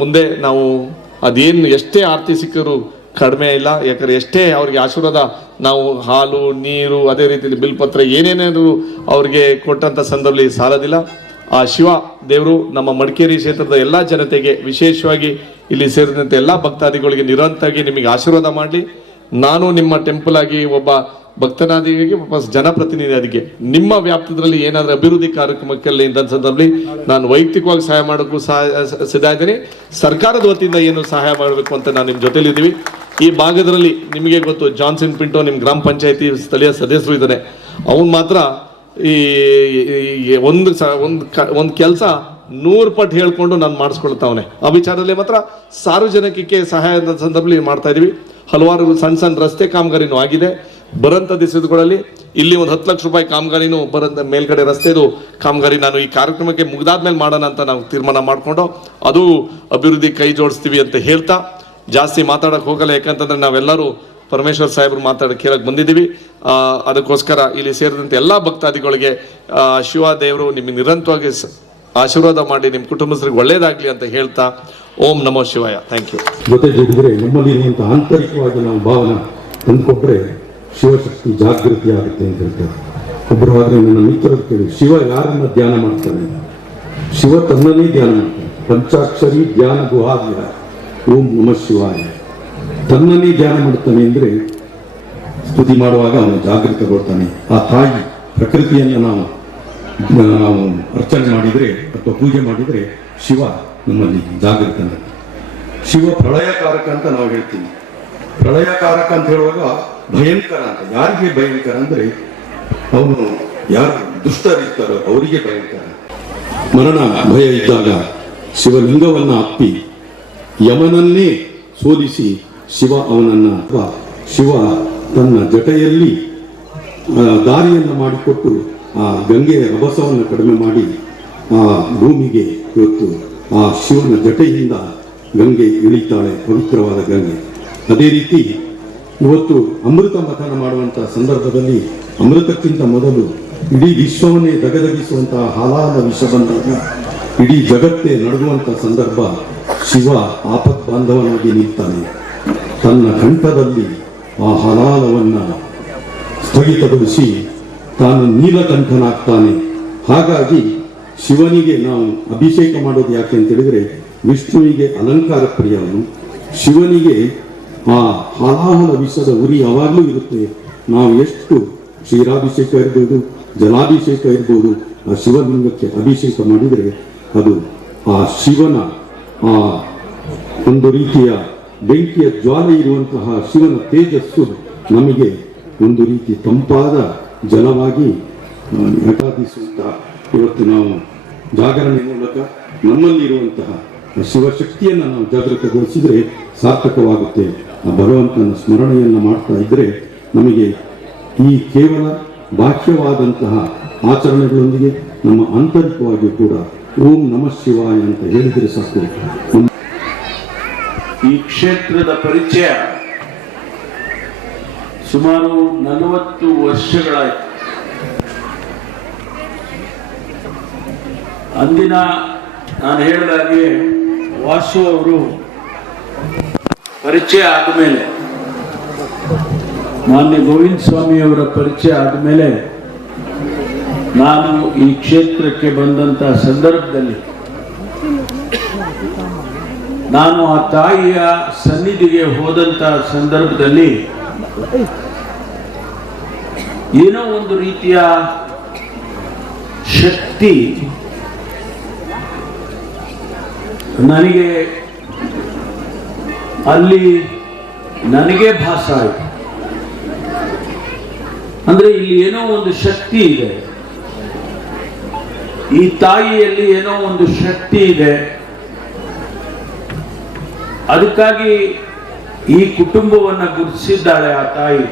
ಮುಂದೆ ನಾವು ಅದೇನು ಎಷ್ಟೇ ಆರತಿ ಸಿಕ್ಕರು ಕಡಿಮೆ ಇಲ್ಲ. ಯಾಕಂದ್ರೆ ಎಷ್ಟೇ ಅವ್ರಿಗೆ ಆಶೀರ್ವಾದ ನಾವು ಹಾಲು ನೀರು ಅದೇ ರೀತಿಯಲ್ಲಿ ಬಿಲ್ಪತ್ರ ಏನೇನಾದ್ರು ಅವ್ರಿಗೆ ಕೊಟ್ಟಂತ ಸಂದರ್ಭದಲ್ಲಿ ಸಾಲದಿಲ್ಲ. ಆ ಶಿವ ದೇವರು ನಮ್ಮ ಮಡಿಕೇರಿ ಕ್ಷೇತ್ರದ ಎಲ್ಲ ಜನತೆಗೆ, ವಿಶೇಷವಾಗಿ ಇಲ್ಲಿ ಸೇರಿದಂತೆ ಎಲ್ಲ ಭಕ್ತಾದಿಗಳಿಗೆ ನಿರಂತರವಾಗಿ ನಿಮಗೆ ಆಶೀರ್ವಾದ ಮಾಡಲಿ. ನಾನು ನಿಮ್ಮ ಟೆಂಪಲ್ ಆಗಿ ಒಬ್ಬ ಭಕ್ತನಾದಿಗೆ ವಾಪಸ್ ಜನಪ್ರತಿನಿಧಿಯಾದಿಗೆ ನಿಮ್ಮ ವ್ಯಾಪ್ತಿಯಲ್ಲಿ ಏನಾದರೂ ಅಭಿವೃದ್ಧಿ ಕಾರ್ಯಕ್ರಮಕ್ಕೆ ಇಂಥ ಸಂದರ್ಭದಲ್ಲಿ ನಾನು ವೈಯಕ್ತಿಕವಾಗಿ ಸಹಾಯ ಮಾಡೋಕ್ಕೂ ಸಿದ್ಧ ಇದ್ದೀನಿ. ಸರ್ಕಾರದ ವತಿಯಿಂದ ಏನು ಸಹಾಯ ಮಾಡಬೇಕು ಅಂತ ನಾನು ನಿಮ್ಮ ಜೊತೆಲಿದ್ದೀವಿ. ಈ ಭಾಗದಲ್ಲಿ ನಿಮಗೆ ಗೊತ್ತು, ಜಾನ್ಸನ್ ಪಿಂಟೋ ನಿಮ್ಮ ಗ್ರಾಮ ಪಂಚಾಯತಿ ಸ್ಥಳೀಯ ಸದಸ್ಯರು ಇದ್ದಾರೆ. ಅವನು ಮಾತ್ರ ಈ ಒಂದು ಕೆಲಸ 100 ಪಟ್ಟು ಹೇಳ್ಕೊಂಡು ನಾನು ಮಾಡಿಸ್ಕೊಳ್ತಾವನೆ. ಆ ವಿಚಾರದಲ್ಲಿ ಮಾತ್ರ ಸಾರ್ವಜನಿಕಕ್ಕೆ ಸಹಾಯದ ಸಂದರ್ಭದಲ್ಲಿ ಮಾಡ್ತಾ ಇದೀವಿ. ಹಲವಾರು ಸಣ್ಣ ಸಣ್ಣ ರಸ್ತೆ ಕಾಮಗಾರಿನೂ ಆಗಿದೆ. ಬರಂತ ದಿವಸಗಳಲ್ಲಿ ಇಲ್ಲಿ ಒಂದು 10 ಲಕ್ಷ ರೂಪಾಯಿ ಕಾಮಗಾರಿನೂ ಬರಂತ ಮೇಲ್ಗಡೆ ರಸ್ತೆದು ಕಾಮಗಾರಿ ನಾನು ಈ ಕಾರ್ಯಕ್ರಮಕ್ಕೆ ಮುಗ್ದಾದ್ಮೇಲೆ ಮಾಡೋಣ ಅಂತ ನಾವು ತೀರ್ಮಾನ ಮಾಡ್ಕೊಂಡು ಅದು ಅಭಿವೃದ್ಧಿ ಕೈ ಜೋಡಿಸ್ತೀವಿ ಅಂತ ಹೇಳ್ತಾ ಜಾಸ್ತಿ ಮಾತಾಡಕ್ ಹೋಗಲ್ಲ. ಯಾಕಂತಂದ್ರೆ ನಾವೆಲ್ಲರೂ ಪರಮೇಶ್ವರ್ ಸಾಹೇಬ್ರು ಕೇಳಕ್ ಬಂದಿದ್ದೀವಿ. ಅದಕ್ಕೋಸ್ಕರ ಇಲ್ಲಿ ಸೇರಿದಂತೆ ಎಲ್ಲ ಭಕ್ತಾದಿಗಳಿಗೆ ಶಿವ ದೇವರು ನಿಮಗೆ ನಿರಂತರವಾಗಿ ಆಶೀರ್ವಾದ ಮಾಡಿ ನಿಮ್ಮ ಕುಟುಂಬಸ್ಥರಿಗೆ ಒಳ್ಳೇದಾಗ್ಲಿ ಅಂತ ಹೇಳ್ತಾ ಓಂ ನಮೋ ಶಿವಾಯ. Thank you. ಜೊತೆ ಜೊತೆಗೆ ನಮ್ಮಲ್ಲಿ ಇರುವಂಥ ಆಂತರಿಕವಾಗಿ ನಾವು ಭಾವನೆ ತಂದುಕೊಟ್ರೆ ಶಿವಶಕ್ತಿ ಜಾಗೃತಿ ಆಗುತ್ತೆ ಅಂತ ಹೇಳ್ತಾರೆ. ಒಬ್ಬರು ಆದರೆ ನನ್ನ ಮಿತ್ರರು ಕೇಳಿ, ಶಿವ ಯಾರನ್ನ ಧ್ಯಾನ ಮಾಡ್ತಾನೆ? ಶಿವ ತನ್ನನ್ನೇ ಧ್ಯಾನ ಮಾಡ್ತಾನೆ. ಪಂಚಾಕ್ಷರಿ ಧ್ಯಾನ ಗುಹಾದ್ಯ ಓಂ ನಮಃ ಶಿವಾಯ. ತನ್ನನ್ನೇ ಧ್ಯಾನ ಮಾಡ್ತಾನೆ ಅಂದರೆ ಸ್ತುತಿ ಮಾಡುವಾಗ ಅವನು ಜಾಗೃತಗೊಳ್ತಾನೆ. ಆ ತಾಯಿ ಪ್ರಕೃತಿಯನ್ನು ನಾವು ಅರ್ಚನೆ ಮಾಡಿದರೆ ಅಥವಾ ಪೂಜೆ ಮಾಡಿದರೆ ಶಿವ ನಮ್ಮಲ್ಲಿ ಜಾಗೃತನ. ಶಿವ ಪ್ರಳಯಕಾರಕ ಅಂತ ನಾವು ಹೇಳ್ತೀವಿ. ಪ್ರಳಯಕಾರಕ ಅಂತ ಹೇಳುವಾಗ ಭಯಂಕರ ಅಂತ. ಯಾರಿಗೆ ಭಯಂಕರ ಅಂದರೆ ಅವನು ಯಾರು ದುಷ್ಟರಿರ್ತಾರೋ ಅವರಿಗೆ ಭಯಂಕರ. ಮರಣ ಭಯ ಇದ್ದಾಗ ಶಿವಲಿಂಗವನ್ನು ಅಪ್ಪಿ ಯಮನನ್ನೇ ಸೋಲಿಸಿ ಶಿವ ಅವನನ್ನು ಶಿವ ತನ್ನ ಜಟೆಯಲ್ಲಿ ದಾರಿಯನ್ನು ಮಾಡಿಕೊಟ್ಟು ಆ ಗಂಗೆಯ ರಭಸವನ್ನು ಕಡಿಮೆ ಮಾಡಿ ಆ ಭೂಮಿಗೆ ಇವತ್ತು ಆ ಶಿವನ ಜಟೆಯಿಂದ ಗಂಗೆ ಇಳಿತಾಳೆ, ಪವಿತ್ರವಾದ ಗಂಗೆ. ಅದೇ ರೀತಿ ಇವತ್ತು ಅಮೃತ ಮಥನ ಮಾಡುವಂಥ ಸಂದರ್ಭದಲ್ಲಿ ಅಮೃತಕ್ಕಿಂತ ಮೊದಲು ಇಡೀ ವಿಶ್ವವನ್ನೇ ದಗದಗಿಸುವಂತಹ ಹಾಲಾದ ವಿಷ ಬಂದಾಗ ಇಡೀ ಜಗತ್ತೇ ನಡುಗುವಂಥ ಸಂದರ್ಭ ಶಿವ ಆಪತ್ ಬಾಂಧವನಾಗಿ ನಿಲ್ತಾನೆ. ತನ್ನ ಕಂಠದಲ್ಲಿ ಆ ಹಲಾಲವನ್ನು ಸ್ಥಗಿತಗೊಳಿಸಿ ತಾನು ನೀಲಕಂಠನಾಗ್ತಾನೆ. ಹಾಗಾಗಿ ಶಿವನಿಗೆ ನಾವು ಅಭಿಷೇಕ ಮಾಡೋದು ಯಾಕೆ ಅಂತ ಹೇಳಿದರೆ ವಿಷ್ಣುವಿಗೆ ಅಲಂಕಾರ ಪ್ರಿಯವನು, ಶಿವನಿಗೆ ಆ ಹಲಾಹಲ ವಿಷದ ಉರಿ ಯಾವಾಗಲೂ ಇರುತ್ತೆ. ನಾವು ಎಷ್ಟು ಕ್ಷೀರಾಭಿಷೇಕ ಇರ್ಬೋದು, ಜಲಾಭಿಷೇಕ ಇರ್ಬೋದು, ಆ ಶಿವಲಿಂಗಕ್ಕೆ ಅಭಿಷೇಕ ಮಾಡಿದರೆ ಅದು ಆ ಶಿವನ ಆ ಒಂದು ರೀತಿಯ ಬೆಂಕಿಯ ಜ್ವಾಲೆ ಇರುವಂತಹ ಶಿವನ ತೇಜಸ್ಸು ನಮಗೆ ಒಂದು ರೀತಿ ತಂಪಾದ ಜಲವಾಗಿ ಆರಾಧಿಸುವಂತ ಇವತ್ತು ನಾವು ಜಾಗರಣೆ ಮೂಲಕ ನಮ್ಮಲ್ಲಿರುವಂತಹ ಶಿವಶಕ್ತಿಯನ್ನು ನಾವು ಜಾಗೃತಗೊಳಿಸಿದರೆ ಸಾರ್ಥಕವಾಗುತ್ತೆ. ಆ ಭಗವಂತನ ಸ್ಮರಣೆಯನ್ನು ಮಾಡ್ತಾ ಇದ್ದರೆ ನಮಗೆ ಈ ಕೇವಲ ಬಾಹ್ಯವಾದಂತಹ ಆಚರಣೆಗಳೊಂದಿಗೆ ನಮ್ಮ ಆಂತರಿಕವಾಗಿ ಕೂಡ ಓಂ ನಮಃ ಶಿವಾಯ ಅಂತ ಹೇಳಿದರೆ ಸಾಕು. ಈ ಕ್ಷೇತ್ರದ ಪರಿಚಯ ಸುಮಾರು 40 ವರ್ಷಗಳಾಯಿತು. ಅಂದಿನ ನಾನು ಹೇಳಿದಾಗೆ ವಾಸು ಅವರು ಪರಿಚಯ ಆದಮೇಲೆ, ಮಾನ್ಯ ಗೋವಿಂದ ಸ್ವಾಮಿಯವರ ಪರಿಚಯ ಆದಮೇಲೆ ನಾನು ಈ ಕ್ಷೇತ್ರಕ್ಕೆ ಬಂದಂತ ಸಂದರ್ಭದಲ್ಲಿ ನಾನು ಆ ತಾಯಿಯ ಸನ್ನಿಧಿಗೆ ಹೋದಂತ ಸಂದರ್ಭದಲ್ಲಿ ಏನೋ ಒಂದು ರೀತಿಯ ಶಕ್ತಿ ನನಗೆ ಅಲ್ಲಿ ನನಗೆ ಭಾಸ ಆಯಿತು. ಅಂದ್ರೆ ಇಲ್ಲಿ ಏನೋ ಒಂದು ಶಕ್ತಿ ಇದೆ, ಈ ತಾಯಿಯಲ್ಲಿ ಏನೋ ಒಂದು ಶಕ್ತಿ ಇದೆ. ಅದಕ್ಕಾಗಿ ಈ ಕುಟುಂಬವನ್ನು ಗುರುತಿಸಿದ್ದಾಳೆ ಆ ತಾಯಿ.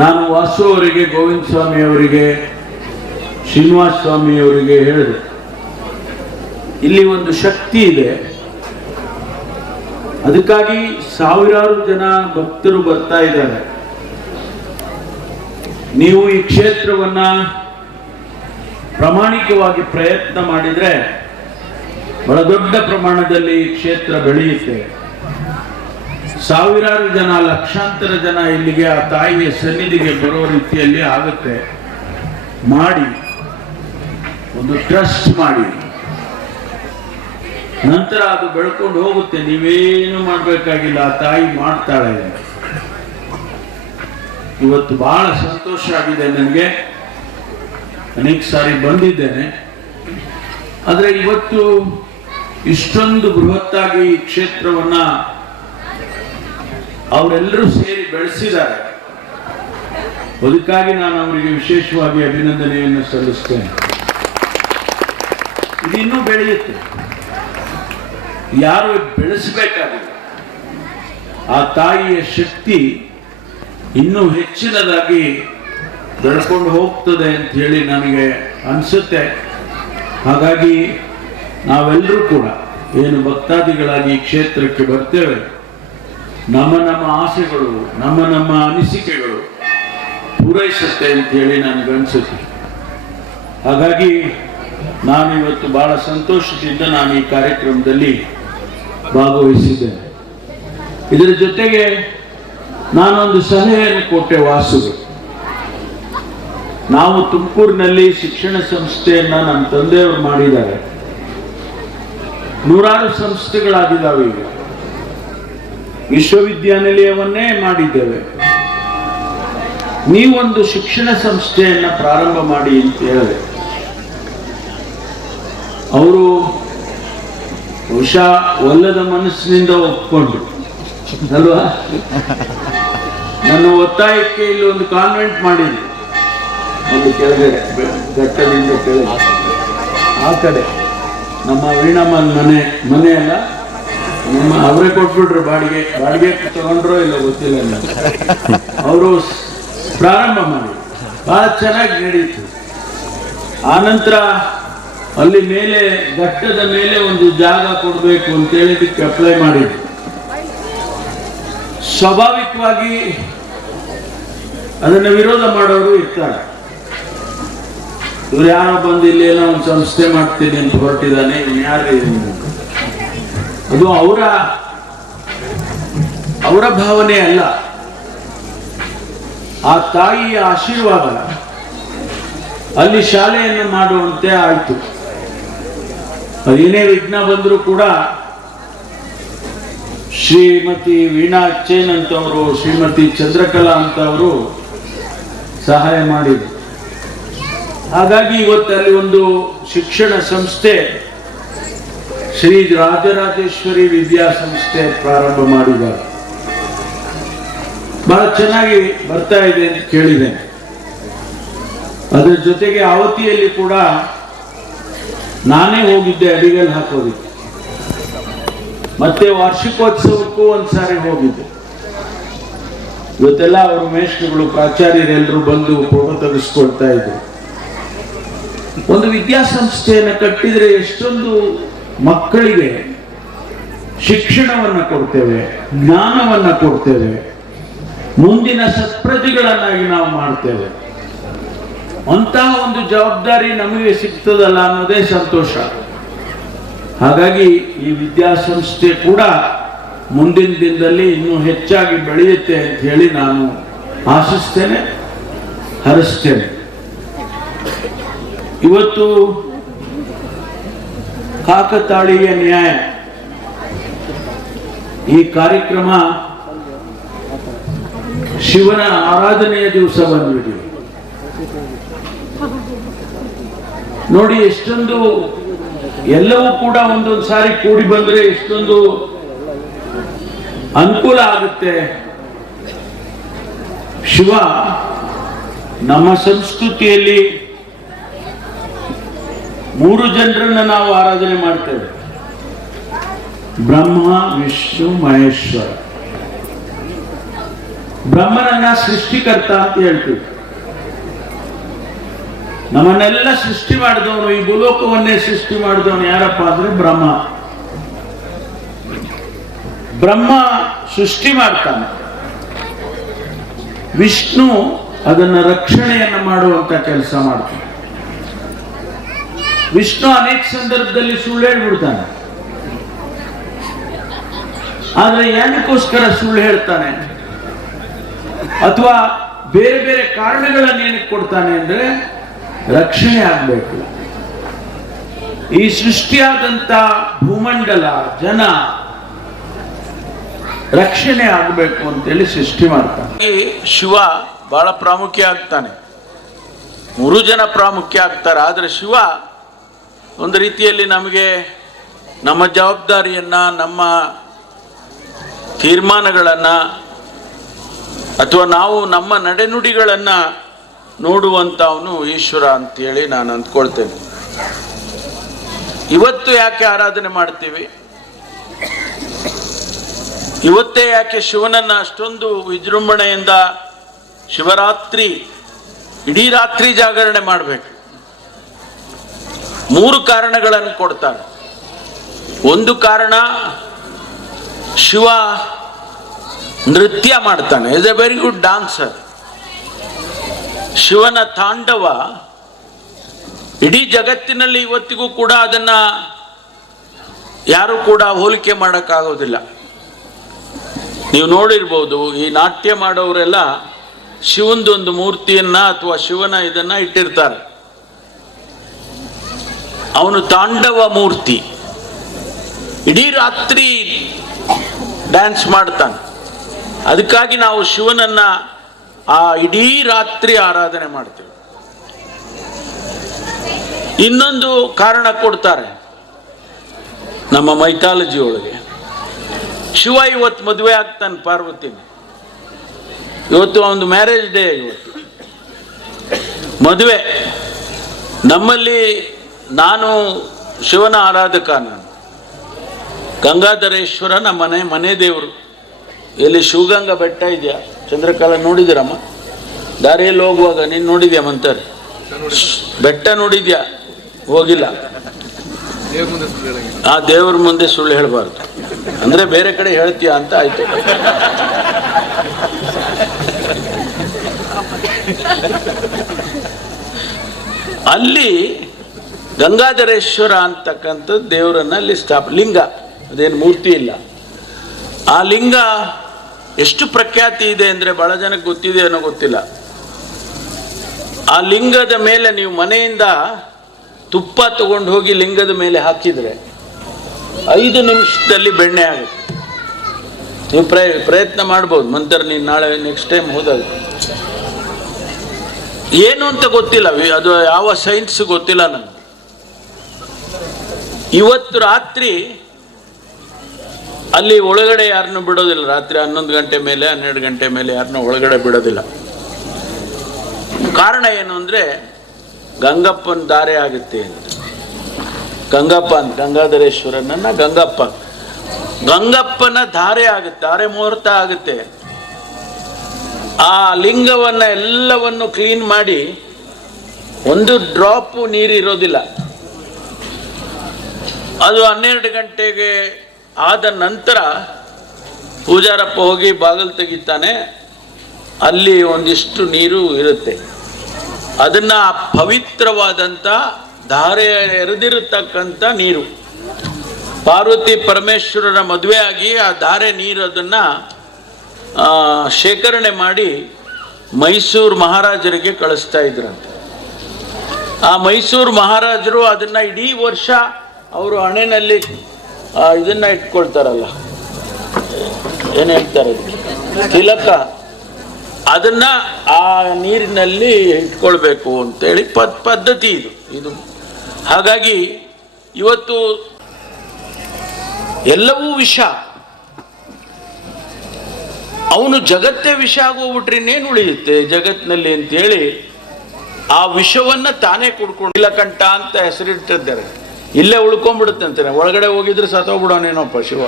ನಾನು ವಾಸು ಅವರಿಗೆ, ಗೋವಿಂದ ಸ್ವಾಮಿ ಅವರಿಗೆ, ಶ್ರೀನಿವಾಸ ಸ್ವಾಮಿ ಅವರಿಗೆ ಹೇಳಿದೆ, ಇಲ್ಲಿ ಒಂದು ಶಕ್ತಿ ಇದೆ. ಅದಕ್ಕಾಗಿ ಸಾವಿರಾರು ಜನ ಭಕ್ತರು ಬರ್ತಾ ಇದ್ದಾರೆ. ನೀವು ಈ ಕ್ಷೇತ್ರವನ್ನ ಪ್ರಾಮಾಣಿಕವಾಗಿ ಪ್ರಯತ್ನ ಮಾಡಿದ್ರೆ ಬಹಳ ದೊಡ್ಡ ಪ್ರಮಾಣದಲ್ಲಿ ಈ ಕ್ಷೇತ್ರ ಬೆಳೆಯುತ್ತೆ. ಸಾವಿರಾರು ಜನ, ಲಕ್ಷಾಂತರ ಜನ ಇಲ್ಲಿಗೆ ಆ ತಾಯಿಯ ಸನ್ನಿಧಿಗೆ ಬರೋ ರೀತಿಯಲ್ಲಿ ಆಗುತ್ತೆ. ಮಾಡಿ ಒಂದು ಟ್ರಸ್ಟ್ ಮಾಡಿ, ನಂತರ ಅದು ಬೆಳ್ಕೊಂಡು ಹೋಗುತ್ತೆ. ನೀವೇನು ಮಾಡಬೇಕಾಗಿಲ್ಲ, ಆ ತಾಯಿ ಮಾಡ್ತಾಳೆ. ಇವತ್ತು ಬಹಳ ಸಂತೋಷ ಆಗಿದೆ ನನಗೆ. ಅನೇಕ ಸಾರಿ ಬಂದಿದ್ದೇನೆ, ಆದರೆ ಇವತ್ತು ಇಷ್ಟೊಂದು ಬೃಹತ್ತಾಗಿ ಈ ಕ್ಷೇತ್ರವನ್ನ ಅವರೆಲ್ಲರೂ ಸೇರಿ ಬೆಳೆಸಿದ್ದಾರೆ. ಅದಕ್ಕಾಗಿ ನಾನು ಅವರಿಗೆ ವಿಶೇಷವಾಗಿ ಅಭಿನಂದನೆಯನ್ನು ಸಲ್ಲಿಸ್ತೇನೆ. ಇದು ಇನ್ನೂ ಬೆಳೆಯುತ್ತೆ. ಯಾರು ಬೆಳೆಸಬೇಕಾಗಿದೆ ಆ ತಾಯಿಯ ಶಕ್ತಿ ಇನ್ನೂ ಹೆಚ್ಚಿನದಾಗಿ ಬೆಳ್ಕೊಂಡು ಹೋಗ್ತದೆ ಅಂತ ಹೇಳಿ ನನಗೆ ಅನಿಸುತ್ತೆ. ಹಾಗಾಗಿ ನಾವೆಲ್ಲರೂ ಕೂಡ ಏನು ಭಕ್ತಾದಿಗಳಾಗಿ ಕ್ಷೇತ್ರಕ್ಕೆ ಬರ್ತೇವೆ, ನಮ್ಮ ನಮ್ಮ ಆಸೆಗಳು, ನಮ್ಮ ನಮ್ಮ ಅನಿಸಿಕೆಗಳು ಪೂರೈಸುತ್ತೆ ಅಂತ ಹೇಳಿ ನನಗನ್ಸುತ್ತೆ. ಹಾಗಾಗಿ ನಾನು ಇವತ್ತು ಬಹಳ ಸಂತೋಷದಿಂದ ನಾನು ಈ ಕಾರ್ಯಕ್ರಮದಲ್ಲಿ ಭಾಗವಹಿಸಿದ್ದೇನೆ. ಇದರ ಜೊತೆಗೆ ನಾನೊಂದು ಸಲಹೆಯನ್ನು ಕೊಟ್ಟೆ ವಾಸುಗೆ. ನಾವು ತುಮಕೂರಿನಲ್ಲಿ ಶಿಕ್ಷಣ ಸಂಸ್ಥೆಯನ್ನ ನಮ್ಮ ತಂದೆಯವರು ಮಾಡಿದ್ದಾರೆ. ನೂರಾರು ಸಂಸ್ಥೆಗಳಾಗಿದ್ದಾವೆ. ಈಗ ವಿಶ್ವವಿದ್ಯಾನಿಲಯವನ್ನೇ ಮಾಡಿದ್ದೇವೆ. ನೀವೊಂದು ಶಿಕ್ಷಣ ಸಂಸ್ಥೆಯನ್ನ ಪ್ರಾರಂಭ ಮಾಡಿ ಅಂತ ಹೇಳಿದೆ. ಅವರು ಬಹುಶಃ ಒಲ್ಲದ ಮನಸ್ಸಿನಿಂದ ಒಪ್ಕೊಂಡ್ರು ಅಲ್ವಾ. ನನ್ನ ಒತ್ತಾಯಕ್ಕೆ ಇಲ್ಲಿ ಒಂದು ಕಾನ್ವೆಂಟ್ ಮಾಡಿದ್ರು. ಒಂದು ಕೆಳಗಡೆ ಘಟ್ಟದಿಂದ ಕೆಳಗೆ ಆ ಕಡೆ ನಮ್ಮ ವೀಣಮ್ಮನ ಮನೆ ಅಲ್ಲ, ನಮ್ಮ ಅವರೇ ಕೊಟ್ಬಿಟ್ರು ಬಾಡಿಗೆ ತಗೊಂಡ್ರೋ ಇಲ್ಲ ಗೊತ್ತಿಲ್ಲ. ಅವರು ಪ್ರಾರಂಭ ಮಾಡಿ ಬಹಳ ಚೆನ್ನಾಗಿ ನಡೀತು. ಆನಂತರ ಅಲ್ಲಿ ಮೇಲೆ ಘಟ್ಟದ ಮೇಲೆ ಒಂದು ಜಾಗ ಕೊಡಬೇಕು ಅಂತ ಹೇಳಿದಕ್ಕೆ ಅಪ್ಲೈ ಮಾಡಿದ್ರು. ಸ್ವಾಭಾವಿಕವಾಗಿ ಅದನ್ನು ವಿರೋಧ ಮಾಡೋರು ಇರ್ತಾರೆ. ಇವ್ರು ಯಾರೋ ಬಂದು ಇಲ್ಲಿ ಏನೋ ಒಂದು ಸಂಸ್ಥೆ ಮಾಡ್ತೀನಿ ಅಂತ ಹೊರಟಿದ್ದಾನೆ, ಯಾರು ಅದು ಅವರ ಭಾವನೆ ಅಲ್ಲ. ಆ ತಾಯಿಯ ಆಶೀರ್ವಾದ ಅಲ್ಲಿ ಶಾಲೆಯನ್ನು ಮಾಡುವಂತೆ ಆಯಿತು. ಏನೇ ವಿಘ್ನ ಬಂದರೂ ಕೂಡ ಶ್ರೀಮತಿ ವೀಣಾ ಅಚ್ಚೇನ್ ಅಂತವರು, ಶ್ರೀಮತಿ ಚಂದ್ರಕಲಾ ಅಂತವರು ಸಹಾಯ ಮಾಡಿದರು. ಹಾಗಾಗಿ ಇವತ್ತಲ್ಲಿ ಒಂದು ಶಿಕ್ಷಣ ಸಂಸ್ಥೆ ಶ್ರೀ ರಾಜರಾಜೇಶ್ವರಿ ವಿದ್ಯಾಸಂಸ್ಥೆ ಪ್ರಾರಂಭ ಮಾಡಿದ್ದಾರೆ. ಬಹಳ ಚೆನ್ನಾಗಿ ಬರ್ತಾ ಇದೆ ಅಂತ ಕೇಳಿದ್ದೇನೆ. ಅದರ ಜೊತೆಗೆ ಅವತಿಯಲ್ಲಿ ಕೂಡ ನಾನೇ ಹೋಗಿದ್ದೆ ಅಡಿಗಲ್ ಹಾಕೋದಿಕ್ಕೆ. ಮತ್ತೆ ವಾರ್ಷಿಕೋತ್ಸವಕ್ಕೂ ಒಂದ್ಸಾರಿ ಹೋಗಿದ್ದೆ. ಇವತ್ತೆಲ್ಲ ಅವರು ಮೇಷ್ಟ್ರುಗಳು, ಪ್ರಾಚಾರ್ಯರೆಲ್ಲರೂ ಬಂದು ಫೋಟೋ ತೆಗೆಸ್ಕೊಳ್ತಾ ಇದ್ರು. ಒಂದು ವಿದ್ಯಾಸಂಸ್ಥೆಯನ್ನು ಕಟ್ಟಿದ್ರೆ ಎಷ್ಟೊಂದು ಮಕ್ಕಳಿಗೆ ಶಿಕ್ಷಣವನ್ನ ಕೊಡ್ತೇವೆ, ಜ್ಞಾನವನ್ನ ಕೊಡ್ತೇವೆ, ಮುಂದಿನ ಸತ್ಪ್ರಜೆಗಳನ್ನಾಗಿ ನಾವು ಮಾಡ್ತೇವೆ. ಅಂತಹ ಒಂದು ಜವಾಬ್ದಾರಿ ನಮಗೆ ಸಿಗ್ತದಲ್ಲ ಅನ್ನೋದೇ ಸಂತೋಷ. ಹಾಗಾಗಿ ಈ ವಿದ್ಯಾಸಂಸ್ಥೆ ಕೂಡ ಮುಂದಿನ ದಿನದಲ್ಲಿ ಇನ್ನೂ ಹೆಚ್ಚಾಗಿ ಬೆಳೆಯುತ್ತೆ ಅಂತ ಹೇಳಿ ನಾನು ಆಶಿಸ್ತೇನೆ, ಹರಿಸ್ತೇನೆ. ಇವತ್ತು ಕಾಕತಾಳೀಯ ನ್ಯಾಯ ಈ ಕಾರ್ಯಕ್ರಮ ಶಿವನ ಆರಾಧನೆಯ ದಿವಸ ಬಂದ್ಬಿಟ್ಟಿದೆ. ನೋಡಿ, ಎಷ್ಟೊಂದು ಎಲ್ಲವೂ ಕೂಡ ಒಂದೊಂದು ಸಾರಿ ಕೂಡಿ ಬಂದ್ರೆ ಎಷ್ಟೊಂದು ಅನುಕೂಲ ಆಗುತ್ತೆ. ಶಿವ ನಮ್ಮ ಸಂಸ್ಕೃತಿಯಲ್ಲಿ 3 ಜನರನ್ನ ನಾವು ಆರಾಧನೆ ಮಾಡ್ತೇವೆ: ಬ್ರಹ್ಮ, ವಿಷ್ಣು, ಮಹೇಶ್ವರ. ಬ್ರಹ್ಮನನ್ನ ಸೃಷ್ಟಿಕರ್ತ ಅಂತ ಹೇಳ್ತೀವಿ. ನಮ್ಮನ್ನೆಲ್ಲ ಸೃಷ್ಟಿ ಮಾಡಿದವನು, ಈ ಭೂಲೋಕವನ್ನೇ ಸೃಷ್ಟಿ ಮಾಡಿದವನು ಯಾರಪ್ಪ ಅಂದ್ರೆ ಬ್ರಹ್ಮ. ಬ್ರಹ್ಮ ಸೃಷ್ಟಿ ಮಾಡ್ತಾನೆ. ವಿಷ್ಣು ಅದನ್ನ ರಕ್ಷಣೆಯನ್ನ ಮಾಡುವಂತ ಕೆಲಸ ಮಾಡ್ತಾನೆ. ವಿಷ್ಣು ಅನೇಕ ಸಂದರ್ಭದಲ್ಲಿ ಸುಳ್ಳು ಹೇಳ್ಬಿಡ್ತಾನೆ. ಆದ್ರೆ ಏನಕ್ಕೋಸ್ಕರ ಸುಳ್ಳು ಹೇಳ್ತಾನೆ ಅಥವಾ ಬೇರೆ ಬೇರೆ ಕಾರಣಗಳನ್ನು ಏನಕ್ಕೆ ಕೊಡ್ತಾನೆ ಅಂದ್ರೆ ರಕ್ಷಣೆ ಆಗ್ಬೇಕು. ಈ ಸೃಷ್ಟಿಯಾದಂತ ಭೂಮಂಡಲ, ಜನ ರಕ್ಷಣೆ ಆಗಬೇಕು ಅಂತೇಳಿ ಸೃಷ್ಟಿ ಮಾಡ್ತಾನೆ. ಶಿವ ಬಹಳ ಪ್ರಾಮುಖ್ಯ ಆಗ್ತಾನೆ. 3 ಜನ ಪ್ರಾಮುಖ್ಯ ಆಗ್ತಾರೆ. ಆದ್ರೆ ಶಿವ ಒಂದು ರೀತಿಯಲ್ಲಿ ನಮಗೆ ನಮ್ಮ ಜವಾಬ್ದಾರಿಯನ್ನ, ನಮ್ಮ ತೀರ್ಮಾನಗಳನ್ನ ಅಥವಾ ನಾವು ನಮ್ಮ ನಡೆನುಡಿಗಳನ್ನ ನೋಡುವಂತವನು ಈಶ್ವರ ಅಂತೇಳಿ ನಾನು ಅಂದ್ಕೊಳ್ತೇನೆ. ಇವತ್ತು ಯಾಕೆ ಆರಾಧನೆ ಮಾಡ್ತೀವಿ? ಇವತ್ತೇ ಯಾಕೆ ಶಿವನನ್ನ ಅಷ್ಟೊಂದು ವಿಜೃಂಭಣೆಯಿಂದ ಶಿವರಾತ್ರಿ ಇಡೀ ರಾತ್ರಿ ಜಾಗರಣೆ ಮಾಡಬೇಕು? 3 ಕಾರಣಗಳನ್ನು ಕೊಡ್ತಾರೆ. ಒಂದು ಕಾರಣ, ಶಿವ ನೃತ್ಯ ಮಾಡ್ತಾನೆ, is A very good dancer. ಶಿವನ ತಾಂಡವ ಇಡೀ ಜಗತ್ತಿನಲ್ಲಿ ಇವತ್ತಿಗೂ ಕೂಡ ಅದನ್ನ ಯಾರು ಕೂಡ ಹೋಲಿಕೆ ಮಾಡೋಕ್ಕಾಗೋದಿಲ್ಲ. ನೀವು ನೋಡಿರ್ಬೋದು, ಈ ನಾಟ್ಯ ಮಾಡೋರೆಲ್ಲ ಶಿವಂದೊಂದು ಮೂರ್ತಿಯನ್ನ ಅಥವಾ ಶಿವನ ಇದನ್ನ ಇಟ್ಟಿರ್ತಾರೆ. ಅವನು ತಾಂಡವ ಮೂರ್ತಿ, ಇಡೀ ರಾತ್ರಿ ಡ್ಯಾನ್ಸ್ ಮಾಡ್ತಾನೆ. ಅದಕ್ಕಾಗಿ ನಾವು ಶಿವನನ್ನ ಆ ಇಡೀ ರಾತ್ರಿ ಆರಾಧನೆ ಮಾಡ್ತೇವೆ. ಇನ್ನೊಂದು ಕಾರಣ ಕೊಡ್ತಾರೆ ನಮ್ಮ ಮೈಥಾಲಜಿ ಒಳಗೆ. ಶಿವ ಇವತ್ತು ಮದುವೆ ಆಗ್ತಾನೆ ಪಾರ್ವತಿನ. ಇವತ್ತು ಒಂದು ಮ್ಯಾರೇಜ್ ಡೇ, ಇವತ್ತು ಮದುವೆ. ನಮ್ಮಲ್ಲಿ ನಾನು ಶಿವನ ಆರಾಧಕ, ನಾನು ಗಂಗಾಧರೇಶ್ವರ ನಮ್ಮ ಮನೆ ದೇವರು. ಎಲ್ಲಿ ಶಿವಗಂಗಾ ಬೆಟ್ಟ ಇದೆಯಾ, ಚಂದ್ರಕಾಲ ನೋಡಿದಿರಮ್ಮ? ದಾರಿಯಲ್ಲಿ ಹೋಗುವಾಗ ನೀನು ನೋಡಿದ್ಯಾ ಮಂತಾರೆ? ಬೆಟ್ಟ ನೋಡಿದ್ಯಾ? ಹೋಗಿಲ್ಲ. ಆ ದೇವ್ರ ಮುಂದೆ ಸುಳ್ಳು ಹೇಳಬಾರ್ದು, ಅಂದ್ರೆ ಬೇರೆ ಕಡೆ ಹೇಳ್ತೀಯ ಅಂತ ಆಯ್ತು. ಅಲ್ಲಿ ಗಂಗಾಧರೇಶ್ವರ ಅಂತಕ್ಕಂಥ ದೇವರನ್ನ ಅಲ್ಲಿ ಲಿಂಗ, ಅದೇನು ಮೂರ್ತಿ ಇಲ್ಲ. ಆ ಲಿಂಗ ಎಷ್ಟು ಪ್ರಖ್ಯಾತಿ ಇದೆ ಅಂದ್ರೆ ಬಹಳ ಜನಕ್ಕೆ ಗೊತ್ತಿದೆ ಅನ್ನೋ ಗೊತ್ತಿಲ್ಲ. ಆ ಲಿಂಗದ ಮೇಲೆ ನೀವು ಮನೆಯಿಂದ ತುಪ್ಪ ತಗೊಂಡು ಹೋಗಿ ಲಿಂಗದ ಮೇಲೆ ಹಾಕಿದ್ರೆ 5 ನಿಮಿಷದಲ್ಲಿ ಬೆಣ್ಣೆ ಆಗುತ್ತೆ. ನೀವು ಪ್ರಯತ್ನ ಮಾಡ್ಬೋದು ಮಂತರ. ನೀನು ನಾಳೆ ನೆಕ್ಸ್ಟ್ ಟೈಮ್ ಹೋದಾಗ ಏನು ಅಂತ ಗೊತ್ತಿಲ್ಲ, ಅದು ಯಾವ ಸೈನ್ಸ್ ಗೊತ್ತಿಲ್ಲ ನನಗೆ. ಇವತ್ತು ರಾತ್ರಿ ಅಲ್ಲಿ ಒಳಗಡೆ ಯಾರನ್ನು ಬಿಡೋದಿಲ್ಲ. ರಾತ್ರಿ 11 ಗಂಟೆ ಮೇಲೆ 12 ಗಂಟೆ ಮೇಲೆ ಯಾರನ್ನ ಒಳಗಡೆ ಬಿಡೋದಿಲ್ಲ. ಕಾರಣ ಏನು ಅಂದ್ರೆ ಗಂಗಪ್ಪನ ಧಾರೆ ಆಗುತ್ತೆ ಅಂತ. ಗಂಗಪ್ಪ ಅಂತ ಗಂಗಾಧರೇಶ್ವರನನ್ನ ಗಂಗಪ್ಪನ ಧಾರೆ ಆಗುತ್ತೆ, ಧಾರೆ ಮುಹೂರ್ತ ಆಗುತ್ತೆ. ಆ ಲಿಂಗವನ್ನ ಎಲ್ಲವನ್ನು ಕ್ಲೀನ್ ಮಾಡಿ ಒಂದು ಡ್ರಾಪ್ ನೀರಿರೋದಿಲ್ಲ. ಅದು 12 ಗಂಟೆಗೆ ಆದ ನಂತರ ಪೂಜಾರಪ್ಪ ಹೋಗಿ ಬಾಗಿಲು ತೆಗಿತಾನೆ. ಅಲ್ಲಿ ಒಂದಿಷ್ಟು ನೀರು ಇರುತ್ತೆ. ಅದನ್ನ ಪವಿತ್ರವಾದಂಥ ಧಾರೆ ಎರೆದಿರತಕ್ಕಂಥ ನೀರು. ಪಾರ್ವತಿ ಪರಮೇಶ್ವರನ ಮದುವೆ ಆಗಿ ಆ ಧಾರೆ ನೀರು ಅದನ್ನ ಶೇಖರಣೆ ಮಾಡಿ ಮೈಸೂರು ಮಹಾರಾಜರಿಗೆ ಕಳಿಸ್ತಾ ಇದ್ರಂತೆ. ಆ ಮೈಸೂರು ಮಹಾರಾಜರು ಅದನ್ನ ಇಡೀ ವರ್ಷ ಅವರು ಹಣೆಯಲ್ಲಿ ಇದನ್ನ ಇಟ್ಕೊಳ್ತಾರಲ್ಲ, ಏನು ಹೇಳ್ತಾರೆ, ತಿಲಕ, ಅದನ್ನ ಆ ನೀರಿನಲ್ಲಿ ಇಟ್ಕೊಳ್ಬೇಕು ಅಂತೇಳಿ ಪದ್ಧತಿ ಇದು. ಹಾಗಾಗಿ ಇವತ್ತು ಎಲ್ಲವೂ ವಿಷ. ಅವನು ಜಗತ್ತೇ ವಿಷ ಆಗೋಗ್ಬಿಟ್ರೆ ಇನ್ನೇನು ಉಳಿಯುತ್ತೆ ಜಗತ್ತಿನಲ್ಲಿ ಅಂತೇಳಿ ಆ ವಿಷವನ್ನ ತಾನೇ ಕುಡ್ಕೊಂಡು ನೀಲಕಂಠ ಅಂತ ಹೆಸರಿಟ್ಟಿದ್ದಾರೆ. ಇಲ್ಲೇ ಉಳ್ಕೊಂಡ್ಬಿಡುತ್ತೆ ಅಂತಾನೆ. ಒಳಗಡೆ ಹೋಗಿದ್ರೆ ಸತ್ತೋಗ್ಬಿಡೋನೇನೋಪ್ಪ ಶಿವ,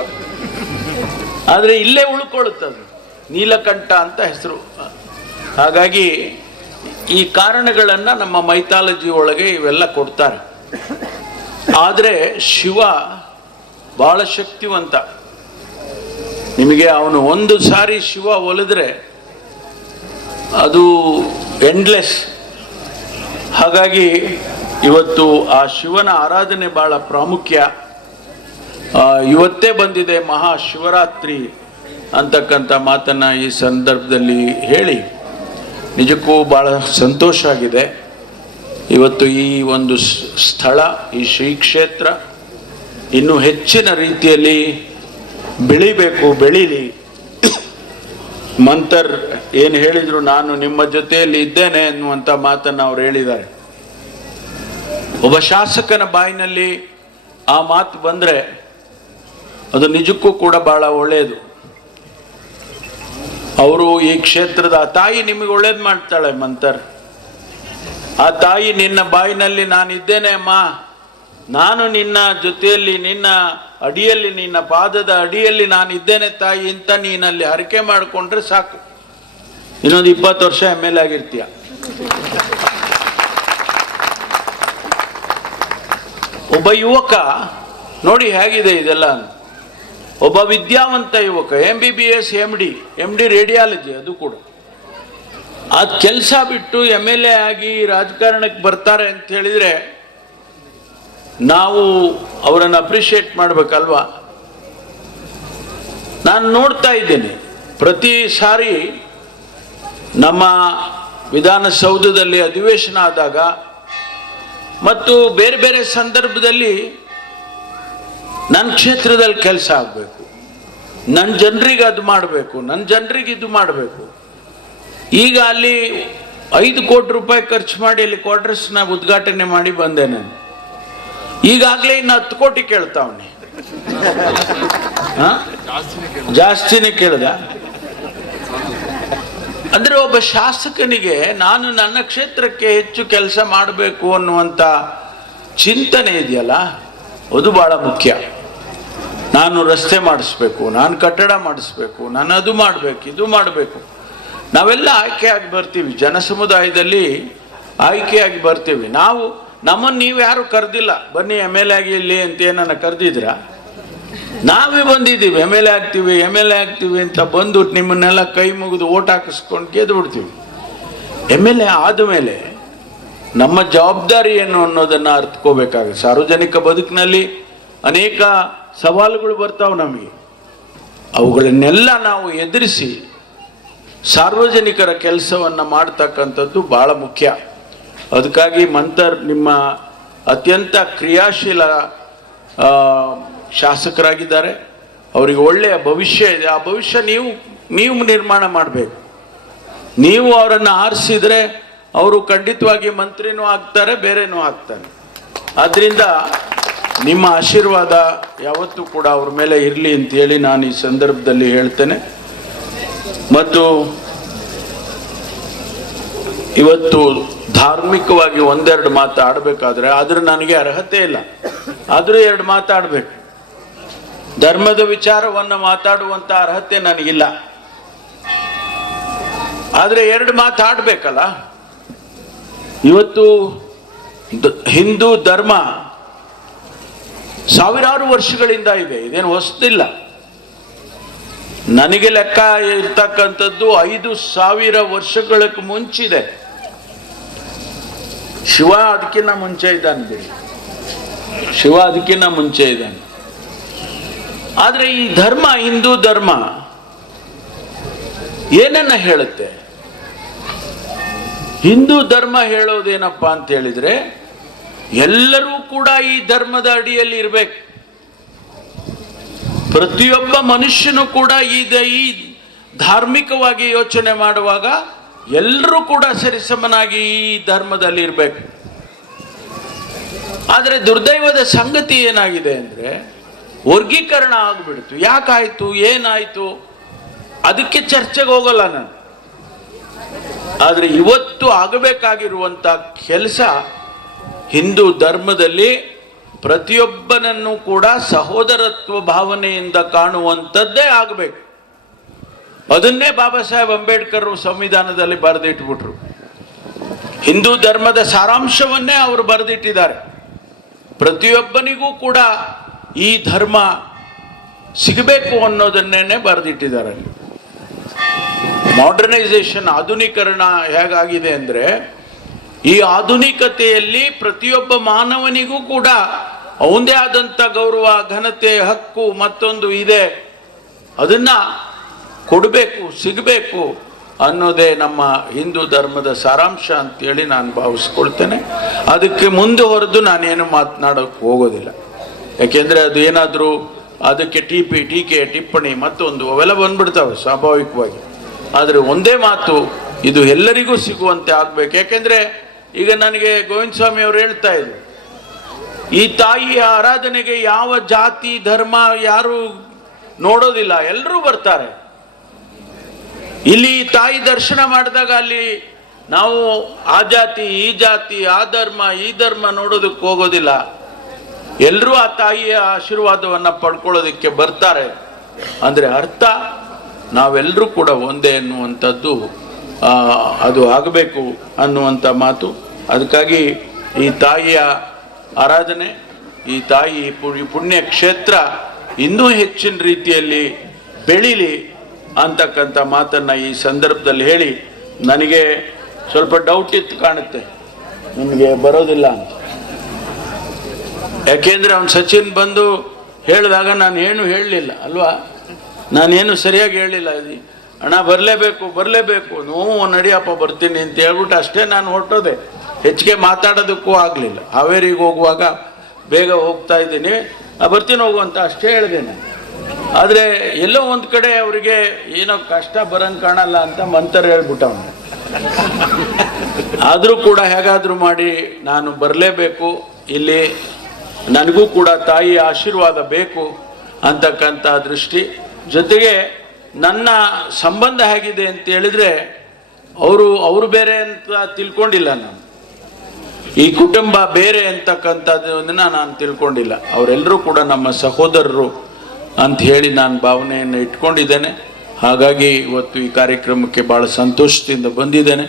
ಆದ್ರೆ ಇಲ್ಲೇ ಉಳ್ಕೊಳ್ಳುತ್ತದು. ನೀಲಕಂಠ ಅಂತ ಹೆಸರು. ಹಾಗಾಗಿ ಈ ಕಾರಣಗಳನ್ನ ನಮ್ಮ ಮೈಥಾಲಜಿ ಒಳಗೆ ಇವೆಲ್ಲ ಕೊಡ್ತಾರೆ. ಆದರೆ ಶಿವ ಬಹಳ ಶಕ್ತಿವಂತ. ನಿಮಗೆ ಅವನು ಒಂದು ಸಾರಿ ಶಿವ ಒಲಿದ್ರೆ ಅದು ಎಂಡ್ಲೆಸ್. ಹಾಗಾಗಿ ಇವತ್ತು ಆ ಶಿವನ ಆರಾಧನೆ ಬಹಳ ಪ್ರಾಮುಖ್ಯ. ಇವತ್ತೇ ಬಂದಿದೆ ಮಹಾಶಿವರಾತ್ರಿ ಅಂತಕ್ಕಂಥ ಮಾತನ್ನ ಈ ಸಂದರ್ಭದಲ್ಲಿ ಹೇಳಿ ನಿಜಕ್ಕೂ ಬಹಳ ಸಂತೋಷ ಆಗಿದೆ. ಇವತ್ತು ಈ ಒಂದು ಸ್ಥಳ, ಈ ಶ್ರೀ ಕ್ಷೇತ್ರ ಇನ್ನೂ ಹೆಚ್ಚಿನ ರೀತಿಯಲ್ಲಿ ಬೆಳೀಲಿ. ಮಂತರ್ ಏನು ಹೇಳಿದ್ರು, ನಾನು ನಿಮ್ಮ ಜೊತೆಯಲ್ಲಿ ಇದ್ದೇನೆ ಅನ್ನುವಂಥ ಮಾತನ್ನು ಅವ್ರು ಹೇಳಿದ್ದಾರೆ. ಒಬ್ಬ ಶಾಸಕನ ಬಾಯಿನಲ್ಲಿ ಆ ಮಾತು ಬಂದರೆ ಅದು ನಿಜಕ್ಕೂ ಕೂಡ ಬಹಳ ಒಳ್ಳೆಯದು. ಅವರು ಈ ಕ್ಷೇತ್ರದ ತಾಯಿ ನಿಮಗೆ ಒಳ್ಳೇದು ಮಾಡ್ತಾಳೆ ಮಂತರ್. ಆ ತಾಯಿ ನಿನ್ನ ಬಾಯಿನಲ್ಲಿ ನಾನು ಇದ್ದೇನೆ ಅಮ್ಮ ನಾನು ನಿನ್ನ ಜೊತೆಯಲ್ಲಿ, ನಿನ್ನ ಅಡಿಯಲ್ಲಿ, ನಿನ್ನ ಪಾದದ ಅಡಿಯಲ್ಲಿ ನಾನು ಇದ್ದೇನೆ ತಾಯಿ ಅಂತ ನೀನಲ್ಲಿ ಹರಕೆ ಮಾಡಿಕೊಂಡ್ರೆ ಸಾಕು, ಇನ್ನೊಂದು 20 ವರ್ಷ MLA ಆಗಿರ್ತೀಯ. ಒಬ್ಬ ಯುವಕ ನೋಡಿ ಹೇಗಿದೆ ಇದೆಲ್ಲ. ಒಬ್ಬ ವಿದ್ಯಾವಂತ ಯುವಕ MBBS MD ರೇಡಿಯಾಲಜಿ, ಅದು ಕೂಡ ಅದು ಕೆಲಸ ಬಿಟ್ಟು MLA ಆಗಿ ರಾಜಕಾರಣಕ್ಕೆ ಬರ್ತಾರೆ ಅಂತ ಹೇಳಿದ್ರೆ ನಾವು ಅವರನ್ನು ಅಪ್ರಿಷಿಯೇಟ್ ಮಾಡಬೇಕಲ್ವಾ. ನಾನು ನೋಡ್ತಾ ಇದ್ದೇನೆ ಪ್ರತಿ ಸಾರಿ ನಮ್ಮ ವಿಧಾನಸೌಧದಲ್ಲಿ ಅಧಿವೇಶನ ಆದಾಗ ಮತ್ತು ಬೇರೆ ಬೇರೆ ಸಂದರ್ಭದಲ್ಲಿ ನನ್ನ ಕ್ಷೇತ್ರದಲ್ಲಿ ಕೆಲಸ ಆಗಬೇಕು, ನನ್ನ ಜನರಿಗೆ ಅದು ಮಾಡಬೇಕು, ನನ್ನ ಜನರಿಗೆ ಇದು ಮಾಡಬೇಕು. ಈಗ ಅಲ್ಲಿ 5 ಕೋಟಿ ರೂಪಾಯಿ ಖರ್ಚು ಮಾಡಿ ಅಲ್ಲಿ ಕ್ವಾರ್ಟರ್ಸ್ನ ಉದ್ಘಾಟನೆ ಮಾಡಿ ಬಂದೆ ನಾನು. ಈಗಾಗಲೇ ಇನ್ನು 10 ಕೋಟಿ ಕೇಳ್ತಾವನಿ. ಜಾಸ್ತಿನೇ ಕೇಳ್ದ. ಅಂದ್ರೆ ಒಬ್ಬ ಶಾಸಕನಿಗೆ ನಾನು ನನ್ನ ಕ್ಷೇತ್ರಕ್ಕೆ ಹೆಚ್ಚು ಕೆಲಸ ಮಾಡಬೇಕು ಅನ್ನುವಂಥ ಚಿಂತನೆ ಇದೆಯಲ್ಲ, ಅದು ಬಹಳ ಮುಖ್ಯ. ನಾನು ರಸ್ತೆ ಮಾಡಿಸ್ಬೇಕು, ನಾನು ಕಟ್ಟಡ ಮಾಡಿಸ್ಬೇಕು, ನಾನು ಅದು ಮಾಡಬೇಕು, ಇದು ಮಾಡಬೇಕು. ನಾವೆಲ್ಲ ಆಯ್ಕೆಯಾಗಿ ಬರ್ತೀವಿ, ಜನ ಸಮುದಾಯದಲ್ಲಿ ಆಯ್ಕೆಯಾಗಿ ಬರ್ತೀವಿ. ನಮ್ಮನ್ನು ನೀವು ಯಾರು ಕರೆದಿಲ್ಲ, ಬನ್ನಿ MLA ಆಗಿ ಇಲ್ಲಿ ಅಂತ ಏನನ್ನ ಕರೆದಿದ್ರ? ನಾವೇ ಬಂದಿದ್ದೀವಿ, MLA ಆಗ್ತೀವಿ ಅಂತ ಬಂದು ನಿಮ್ಮನ್ನೆಲ್ಲ ಕೈ ಮುಗಿದು ಓಟ್ ಹಾಕಿಸ್ಕೊಂಡು ಗೆದ್ದು ಬಿಡ್ತೀವಿ. MLA ಆದಮೇಲೆ ನಮ್ಮ ಜವಾಬ್ದಾರಿ ಏನು ಅನ್ನೋದನ್ನು ಅರ್ಥಕೋಬೇಕಾಗುತ್ತೆ. ಸಾರ್ವಜನಿಕ ಬದುಕಿನಲ್ಲಿ ಅನೇಕ ಸವಾಲುಗಳು ಬರ್ತಾವೆ ನಮಗೆ. ಅವುಗಳನ್ನೆಲ್ಲ ನಾವು ಎದುರಿಸಿ ಸಾರ್ವಜನಿಕರ ಕೆಲಸವನ್ನು ಮಾಡ್ತಕ್ಕಂಥದ್ದು ಬಹಳ ಮುಖ್ಯ. ಅದಕ್ಕಾಗಿ ಮಂತರ್ ನಿಮ್ಮ ಅತ್ಯಂತ ಕ್ರಿಯಾಶೀಲ ಶಾಸಕರಾಗಿದ್ದಾರೆ. ಅವರಿಗೆ ಒಳ್ಳೆಯ ಭವಿಷ್ಯ ಇದೆ. ಆ ಭವಿಷ್ಯ ನೀವು ನಿರ್ಮಾಣ ಮಾಡಬೇಕು. ನೀವು ಅವರನ್ನು ಆರಿಸಿದರೆ ಅವರು ಖಂಡಿತವಾಗಿ ಮಂತ್ರಿನೂ ಆಗ್ತಾರೆ, ಬೇರೆನೂ ಆಗ್ತಾರೆ. ಆದ್ದರಿಂದ ನಿಮ್ಮ ಆಶೀರ್ವಾದ ಯಾವತ್ತೂ ಕೂಡ ಅವ್ರ ಮೇಲೆ ಇರಲಿ ಅಂತೇಳಿ ನಾನು ಈ ಸಂದರ್ಭದಲ್ಲಿ ಹೇಳ್ತೇನೆ. ಮತ್ತು ಇವತ್ತು ಧಾರ್ಮಿಕವಾಗಿ 1-2 ಮಾತು ಆಡಬೇಕಾದ್ರೆ, ಆದ್ರೆ ನನಗೆ ಅರ್ಹತೆ ಇಲ್ಲ, ಆದರೂ 2 ಮಾತಾಡಬೇಕು. ಧರ್ಮದ ವಿಚಾರವನ್ನು ಮಾತಾಡುವಂತ ಅರ್ಹತೆ ನನಗಿಲ್ಲ, ಆದ್ರೆ 2 ಮಾತಾಡಬೇಕಲ್ಲ. ಇವತ್ತು ಹಿಂದೂ ಧರ್ಮ ಸಾವಿರಾರು ವರ್ಷಗಳಿಂದ ಇದೆ, ಇದೇನು ಹೊಸದಿಲ್ಲ. ನನಗೆ ಲೆಕ್ಕ ಇರ್ತಕ್ಕಂಥದ್ದು 5,000 ವರ್ಷಗಳಕ್ಕೆ ಮುಂಚಿದೆ. ಶಿವ ಅದಕ್ಕಿಂತ ಮುಂಚೆ ಇದ್ದಾನೆ ಬಿಡಿ, ಶಿವ ಅದಕ್ಕಿಂತ ಮುಂಚೆ ಇದ್ದಾನೆ. ಆದ್ರೆ ಈ ಧರ್ಮ, ಹಿಂದೂ ಧರ್ಮ ಏನನ್ನ ಹೇಳುತ್ತೆ? ಹಿಂದೂ ಧರ್ಮ ಹೇಳೋದೇನಪ್ಪ ಅಂತ ಹೇಳಿದ್ರೆ, ಎಲ್ಲರೂ ಕೂಡ ಈ ಧರ್ಮದ ಅಡಿಯಲ್ಲಿ ಇರಬೇಕು. ಪ್ರತಿಯೊಬ್ಬ ಮನುಷ್ಯನು ಕೂಡ ಈ ಧಾರ್ಮಿಕವಾಗಿ ಯೋಚನೆ ಮಾಡುವಾಗ ಎಲ್ಲರೂ ಕೂಡ ಸರಿಸಮನಾಗಿ ಈ ಧರ್ಮದಲ್ಲಿ ಇರಬೇಕು. ಆದರೆ ದುರ್ದೈವದ ಸಂಗತಿ ಏನಾಗಿದೆ ಅಂದ್ರೆ, ವರ್ಗೀಕರಣ ಆಗ್ಬಿಡ್ತು. ಯಾಕಾಯ್ತು, ಏನಾಯ್ತು, ಅದಕ್ಕೆ ಚರ್ಚೆಗೆ ಹೋಗಲ್ಲ ನಾನು. ಆದರೆ ಇವತ್ತು ಆಗಬೇಕಾಗಿರುವಂತ ಕೆಲಸ, ಹಿಂದೂ ಧರ್ಮದಲ್ಲಿ ಪ್ರತಿಯೊಬ್ಬನನ್ನು ಕೂಡ ಸಹೋದರತ್ವ ಭಾವನೆಯಿಂದ ಕಾಣುವಂಥದ್ದೇ ಆಗಬೇಕು. ಅದನ್ನೇ ಬಾಬಾ ಸಾಹೇಬ್ ಅಂಬೇಡ್ಕರ್ ಸಂವಿಧಾನದಲ್ಲಿ ಬರೆದಿಟ್ಬಿಟ್ರು. ಹಿಂದೂ ಧರ್ಮದ ಸಾರಾಂಶವನ್ನೇ ಅವರು ಬರೆದಿಟ್ಟಿದ್ದಾರೆ. ಪ್ರತಿಯೊಬ್ಬನಿಗೂ ಕೂಡ ಈ ಧರ್ಮ ಸಿಗಬೇಕು ಅನ್ನೋದನ್ನೇ ಬರೆದಿಟ್ಟಿದ್ದಾರೆ. ಅಲ್ಲಿ ಮಾಡರ್ನೈಸೇಷನ್, ಆಧುನೀಕರಣ ಹೇಗಾಗಿದೆ ಅಂದ್ರೆ, ಈ ಆಧುನಿಕತೆಯಲ್ಲಿ ಪ್ರತಿಯೊಬ್ಬ ಮಾನವನಿಗೂ ಕೂಡ ಅವನದೇ ಆದಂಥ ಗೌರವ, ಘನತೆ, ಹಕ್ಕು ಮತ್ತೊಂದು ಇದೆ. ಅದನ್ನ ಕೊಡಬೇಕು, ಸಿಗಬೇಕು ಅನ್ನೋದೇ ನಮ್ಮ ಹಿಂದೂ ಧರ್ಮದ ಸಾರಾಂಶ ಅಂತೇಳಿ ನಾನು ಭಾವಿಸ್ಕೊಳ್ತೇನೆ. ಅದಕ್ಕೆ ಮುಂದೆ ಹೊರದು ನಾನೇನು ಮಾತನಾಡೋಕೆ ಹೋಗೋದಿಲ್ಲ. ಯಾಕೆಂದರೆ ಅದು ಏನಾದರೂ ಅದಕ್ಕೆ ಟೀಕೆ, ಟಿಪ್ಪಣಿ ಮತ್ತೊಂದು ಅವೆಲ್ಲ ಬಂದ್ಬಿಡ್ತಾವೆ ಸ್ವಾಭಾವಿಕವಾಗಿ. ಆದರೆ ಒಂದೇ ಮಾತು, ಇದು ಎಲ್ಲರಿಗೂ ಸಿಗುವಂತೆ ಆಗಬೇಕು. ಯಾಕೆಂದರೆ ಈಗ ನನಗೆ ಗೋವಿಂದ ಸ್ವಾಮಿ ಅವರು ಹೇಳ್ತಾ ಇದ್ರು, ಈ ತಾಯಿಯ ಆರಾಧನೆಗೆ ಯಾವ ಜಾತಿ ಧರ್ಮ ಯಾರು ನೋಡೋದಿಲ್ಲ, ಎಲ್ಲರೂ ಬರ್ತಾರೆ. ಇಲ್ಲಿ ತಾಯಿ ದರ್ಶನ ಮಾಡಿದಾಗ ಅಲ್ಲಿ ನಾವು ಆ ಜಾತಿ, ಈ ಜಾತಿ, ಆ ಧರ್ಮ, ಈ ಧರ್ಮ ನೋಡೋದಕ್ಕೆ ಹೋಗೋದಿಲ್ಲ. ಎಲ್ಲರೂ ಆ ತಾಯಿಯ ಆಶೀರ್ವಾದವನ್ನು ಪಡ್ಕೊಳ್ಳೋದಕ್ಕೆ ಬರ್ತಾರೆ ಅಂದರೆ ಅರ್ಥ ನಾವೆಲ್ಲರೂ ಕೂಡ ಒಂದೇ ಅನ್ನುವಂಥದ್ದು ಅದು ಆಗಬೇಕು ಅನ್ನುವಂಥ ಮಾತು. ಅದಕ್ಕಾಗಿ ಈ ತಾಯಿಯ ಆರಾಧನೆ, ಈ ತಾಯಿ ಪುಣ್ಯ ಕ್ಷೇತ್ರ ಇನ್ನೂ ಹೆಚ್ಚಿನ ರೀತಿಯಲ್ಲಿ ಬೆಳೀಲಿ ಅಂತಕ್ಕಂಥ ಮಾತನ್ನು ಈ ಸಂದರ್ಭದಲ್ಲಿ ಹೇಳಿ, ನನಗೆ ಸ್ವಲ್ಪ ಡೌಟ್ ಇತ್ತು ಕಾಣುತ್ತೆ ನಿಮಗೆ ಬರೋದಿಲ್ಲ ಅಂತ. ಯಾಕೆಂದರೆ ಅವನು ಸಚಿನ್ ಬಂದು ಹೇಳಿದಾಗ ನಾನು ಏನು ಹೇಳಲಿಲ್ಲ ಅಲ್ವಾ, ನಾನೇನು ಸರಿಯಾಗಿ ಹೇಳಿಲ್ಲ. ಅಣ್ಣ ಬರಲೇಬೇಕು ನೋವು ನಡಿಯಪ್ಪ ಬರ್ತೀನಿ ಅಂತ ಹೇಳ್ಬಿಟ್ಟು ಅಷ್ಟೇ ನಾನು ಹೊರಟೋದೆ. ಹೆಚ್ಚಿಗೆ ಮಾತಾಡೋದಕ್ಕೂ ಆಗಲಿಲ್ಲ. ಹಾವೇರಿಗೆ ಹೋಗುವಾಗ ಬೇಗ ಹೋಗ್ತಾ ಇದ್ದೀನಿ, ಬರ್ತೀನಿ ಹೋಗುವಂತ ಅಷ್ಟೇ ಹೇಳಿದ್ದೇನೆ. ಆದರೆ ಎಲ್ಲೋ ಒಂದು ಕಡೆ ಅವರಿಗೆ ಏನೋ ಕಷ್ಟ ಬರಂಗೆ ಕಾಣಲ್ಲ ಅಂತ ಮಂತರ ಹೇಳ್ಬಿಟ್ಟವನು. ಆದರೂ ಕೂಡ ಹೇಗಾದರೂ ಮಾಡಿ ನಾನು ಬರಲೇಬೇಕು, ಇಲ್ಲಿ ನನಗೂ ಕೂಡ ತಾಯಿಯ ಆಶೀರ್ವಾದ ಬೇಕು ಅಂತಕ್ಕಂಥ ದೃಷ್ಟಿ. ಜೊತೆಗೆ ನನ್ನ ಸಂಬಂಧ ಹೇಗಿದೆ ಅಂತ ಹೇಳಿದ್ರೆ ಅವರು ಬೇರೆ ಅಂತ ತಿಳ್ಕೊಂಡಿಲ್ಲ, ನಾನು ಈ ಕುಟುಂಬ ಬೇರೆ ಅಂತಕ್ಕಂಥದ್ದನ್ನ ನಾನು ತಿಳ್ಕೊಂಡಿಲ್ಲ. ಅವರೆಲ್ಲರೂ ಕೂಡ ನಮ್ಮ ಸಹೋದರರು ಅಂತ ಹೇಳಿ ನಾನು ಭಾವನೆಯನ್ನು ಇಟ್ಕೊಂಡಿದ್ದೇನೆ. ಹಾಗಾಗಿ ಇವತ್ತು ಈ ಕಾರ್ಯಕ್ರಮಕ್ಕೆ ಭಾಳ ಸಂತೋಷದಿಂದ ಬಂದಿದ್ದೇನೆ.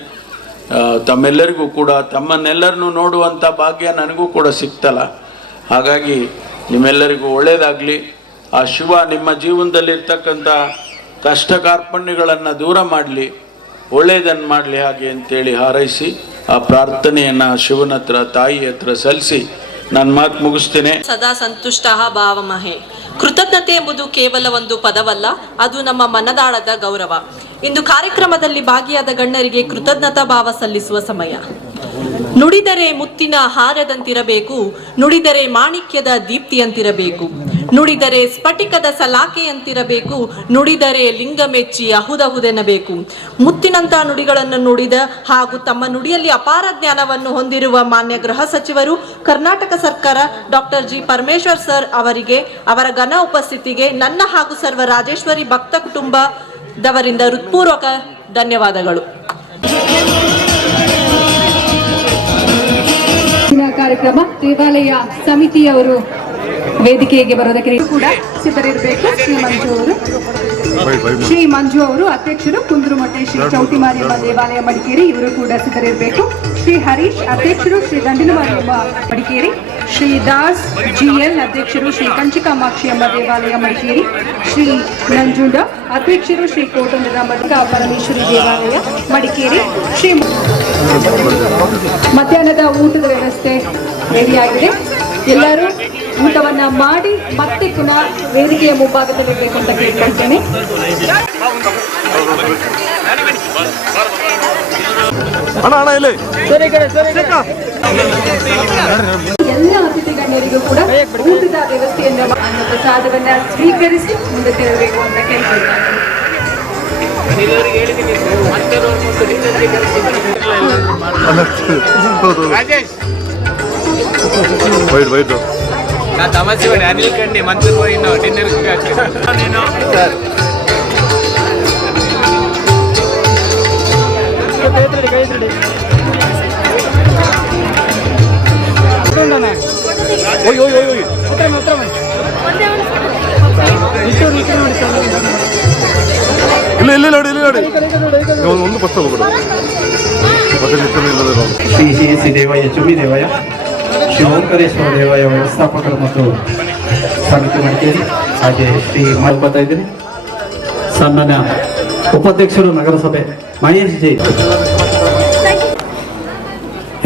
ತಮ್ಮೆಲ್ಲರಿಗೂ ಕೂಡ ತಮ್ಮನ್ನೆಲ್ಲರನ್ನೂ ನೋಡುವಂಥ ಭಾಗ್ಯ ನನಗೂ ಕೂಡ ಸಿಗ್ತಲ್ಲ. ಹಾಗಾಗಿ ನಿಮ್ಮೆಲ್ಲರಿಗೂ ಒಳ್ಳೆಯದಾಗಲಿ. ಆ ಶಿವ ನಿಮ್ಮ ಜೀವನದಲ್ಲಿರ್ತಕ್ಕಂಥ ಕಷ್ಟ ಕಾರ್ಪಣ್ಯಗಳನ್ನು ದೂರ ಮಾಡಲಿ, ಒಳ್ಳೆಯದನ್ನು ಮಾಡಲಿ ಹಾಗೆ ಅಂತೇಳಿ ಹಾರೈಸಿ ಆ ಪ್ರಾರ್ಥನೆಯನ್ನು ಶಿವನ ಹತ್ರ, ತಾಯಿ ಹತ್ರ ಸಲ್ಲಿಸಿ ನಾನು ಮಾತು ಮುಗಿಸ್ತೇನೆ. ಸದಾ ಸಂತುಷ್ಟ ಭಾವಮಹೆ. ಕೃತಜ್ಞತೆ ಎಂಬುದು ಕೇವಲ ಒಂದು ಪದವಲ್ಲ, ಅದು ನಮ್ಮ ಮನದಾಳದ ಗೌರವ. ಇಂದು ಕಾರ್ಯಕ್ರಮದಲ್ಲಿ ಭಾಗಿಯಾದ ಗಣ್ಯರಿಗೆ ಕೃತಜ್ಞತಾ ಭಾವ ಸಲ್ಲಿಸುವ ಸಮಯ. ನುಡಿದರೆ ಮುತ್ತಿನ ಹಾರದಂತಿರಬೇಕು, ನುಡಿದರೆ ಮಾಣಿಕ್ಯದ ದೀಪ್ತಿಯಂತಿರಬೇಕು, ನುಡಿದರೆ ಸ್ಫಟಿಕದ ಸಲಾಕೆಯಂತಿರಬೇಕು, ನುಡಿದರೆ ಲಿಂಗ ಮೆಚ್ಚಿ ಅಹುದಹುದೆನ್ನಬೇಕು. ಮುತ್ತಿನಂತಹ ನುಡಿಗಳನ್ನು ನುಡಿದ ಹಾಗೂ ತಮ್ಮ ನುಡಿಯಲ್ಲಿ ಅಪಾರ ಜ್ಞಾನವನ್ನು ಹೊಂದಿರುವ ಮಾನ್ಯ ಗೃಹ ಸಚಿವರು, ಕರ್ನಾಟಕ ಸರ್ಕಾರ, ಡಾಕ್ಟರ್ ಜಿ ಪರಮೇಶ್ವರ್ ಸರ್ ಅವರಿಗೆ, ಅವರ ಘನ ಉಪಸ್ಥಿತಿಗೆ ನನ್ನ ಹಾಗೂ ಸರ್ವ ರಾಜೇಶ್ವರಿ ಭಕ್ತ ಕುಟುಂಬದವರಿಂದ ಹೃತ್ಪೂರ್ವಕ ಧನ್ಯವಾದಗಳು. ಕಾರ್ಯಕ್ರಮ ದೇವಾಲಯ ಸಮಿತಿಯವರು ವೇದಿಕೆಗೆ ಬರೋದಕ್ಕೆ ಕೂಡ ಸಿದ್ಧರಿರಬೇಕು. ಶ್ರೀ ಮಂಜು ಅವರು ಅಧ್ಯಕ್ಷರು, ಕುಂದ್ರುಮಟ್ಟೆ ಶ್ರೀ ಚೌಟಿ ಮಾರಿಯಮ್ಮ ದೇವಾಲಯ ಮಡಿಕೇರಿ, ಇವರು ಕೂಡ ಸಿದ್ಧರಿರಬೇಕು. ಶ್ರೀ ಹರೀಶ್ ಅಧ್ಯಕ್ಷರು, ಶ್ರೀ ದಂಡಿನ ಮಾರಿಯಮ್ಮ ಮಡಿಕೇರಿ. ಶ್ರೀ ದಾಸ್ GL ಅಧ್ಯಕ್ಷರು, ಶ್ರೀ ಕಂಚಿಕಾಮಾಕ್ಷಿಯಮ್ಮ ದೇವಾಲಯ ಮಡಿಕೇರಿ. ಶ್ರೀ ನಂಜುಂಡ ಅಧ್ಯಕ್ಷರು, ಶ್ರೀ ಕೋಟಂಡರ ಮಡಿಕಾ ಪರಮೇಶ್ವರಿ ದೇವಾಲಯ ಮಡಿಕೇರಿ. ಶ್ರೀ ಮಧ್ಯಾಹ್ನದ ಊಟದ ವ್ಯವಸ್ಥೆ ರೆಡಿಯಾಗಿದೆ. ಎಲ್ಲರೂ ಊಟವನ್ನ ಮಾಡಿ ಮತ್ತೆ ಪುನಃ ವೇದಿಕೆಯ ಮುಂಭಾಗದಲ್ಲಿರಬೇಕು ಅಂತ ಕೇಳ್ಕೊಳ್ತೇನೆ. ಎಲ್ಲ ಅತಿಥಿ ಗಣ್ಯರಿಗೂ ಕೂಡ ಊಟದ ವ್ಯವಸ್ಥೆಯನ್ನು ಪ್ರಸಾದವನ್ನ ಸ್ವೀಕರಿಸಿ ಮುಂದೆ ತೆರಳಬೇಕು ಅಂತ ಕೇಳ್ಕೊಳ್ತೇನೆ. ಅನಿಲ್ ಕಂಡಿ ಮಂತ್ರಿ ಡಿನ್ನರ್ ಇಲ್ಲ ನೋಡಿ ಒಂದು ಪುಸ್ತಕ ಶ್ರೀ ಸಿ ದೇವಯ್ಯ ಚುಮ್ಮಿ ದೇವಯ್ಯ, ಶ್ರೀ ಓಂಕಾರೇಶ್ವರ ದೇವಾಲಯ ವ್ಯವಸ್ಥಾಪಕರು ಮತ್ತು ಸಮಿತಿ ಮಡಿಕೇರಿ, ಹಾಗೆ ಶ್ರೀ ಮಾಡ್ಕೊತಾ ಇದ್ದೀನಿ ಸನ್ಮಾನ್ಯ ಉಪಾಧ್ಯಕ್ಷರು ನಗರಸಭೆ ಮಹೇಶ್ ಜೈ,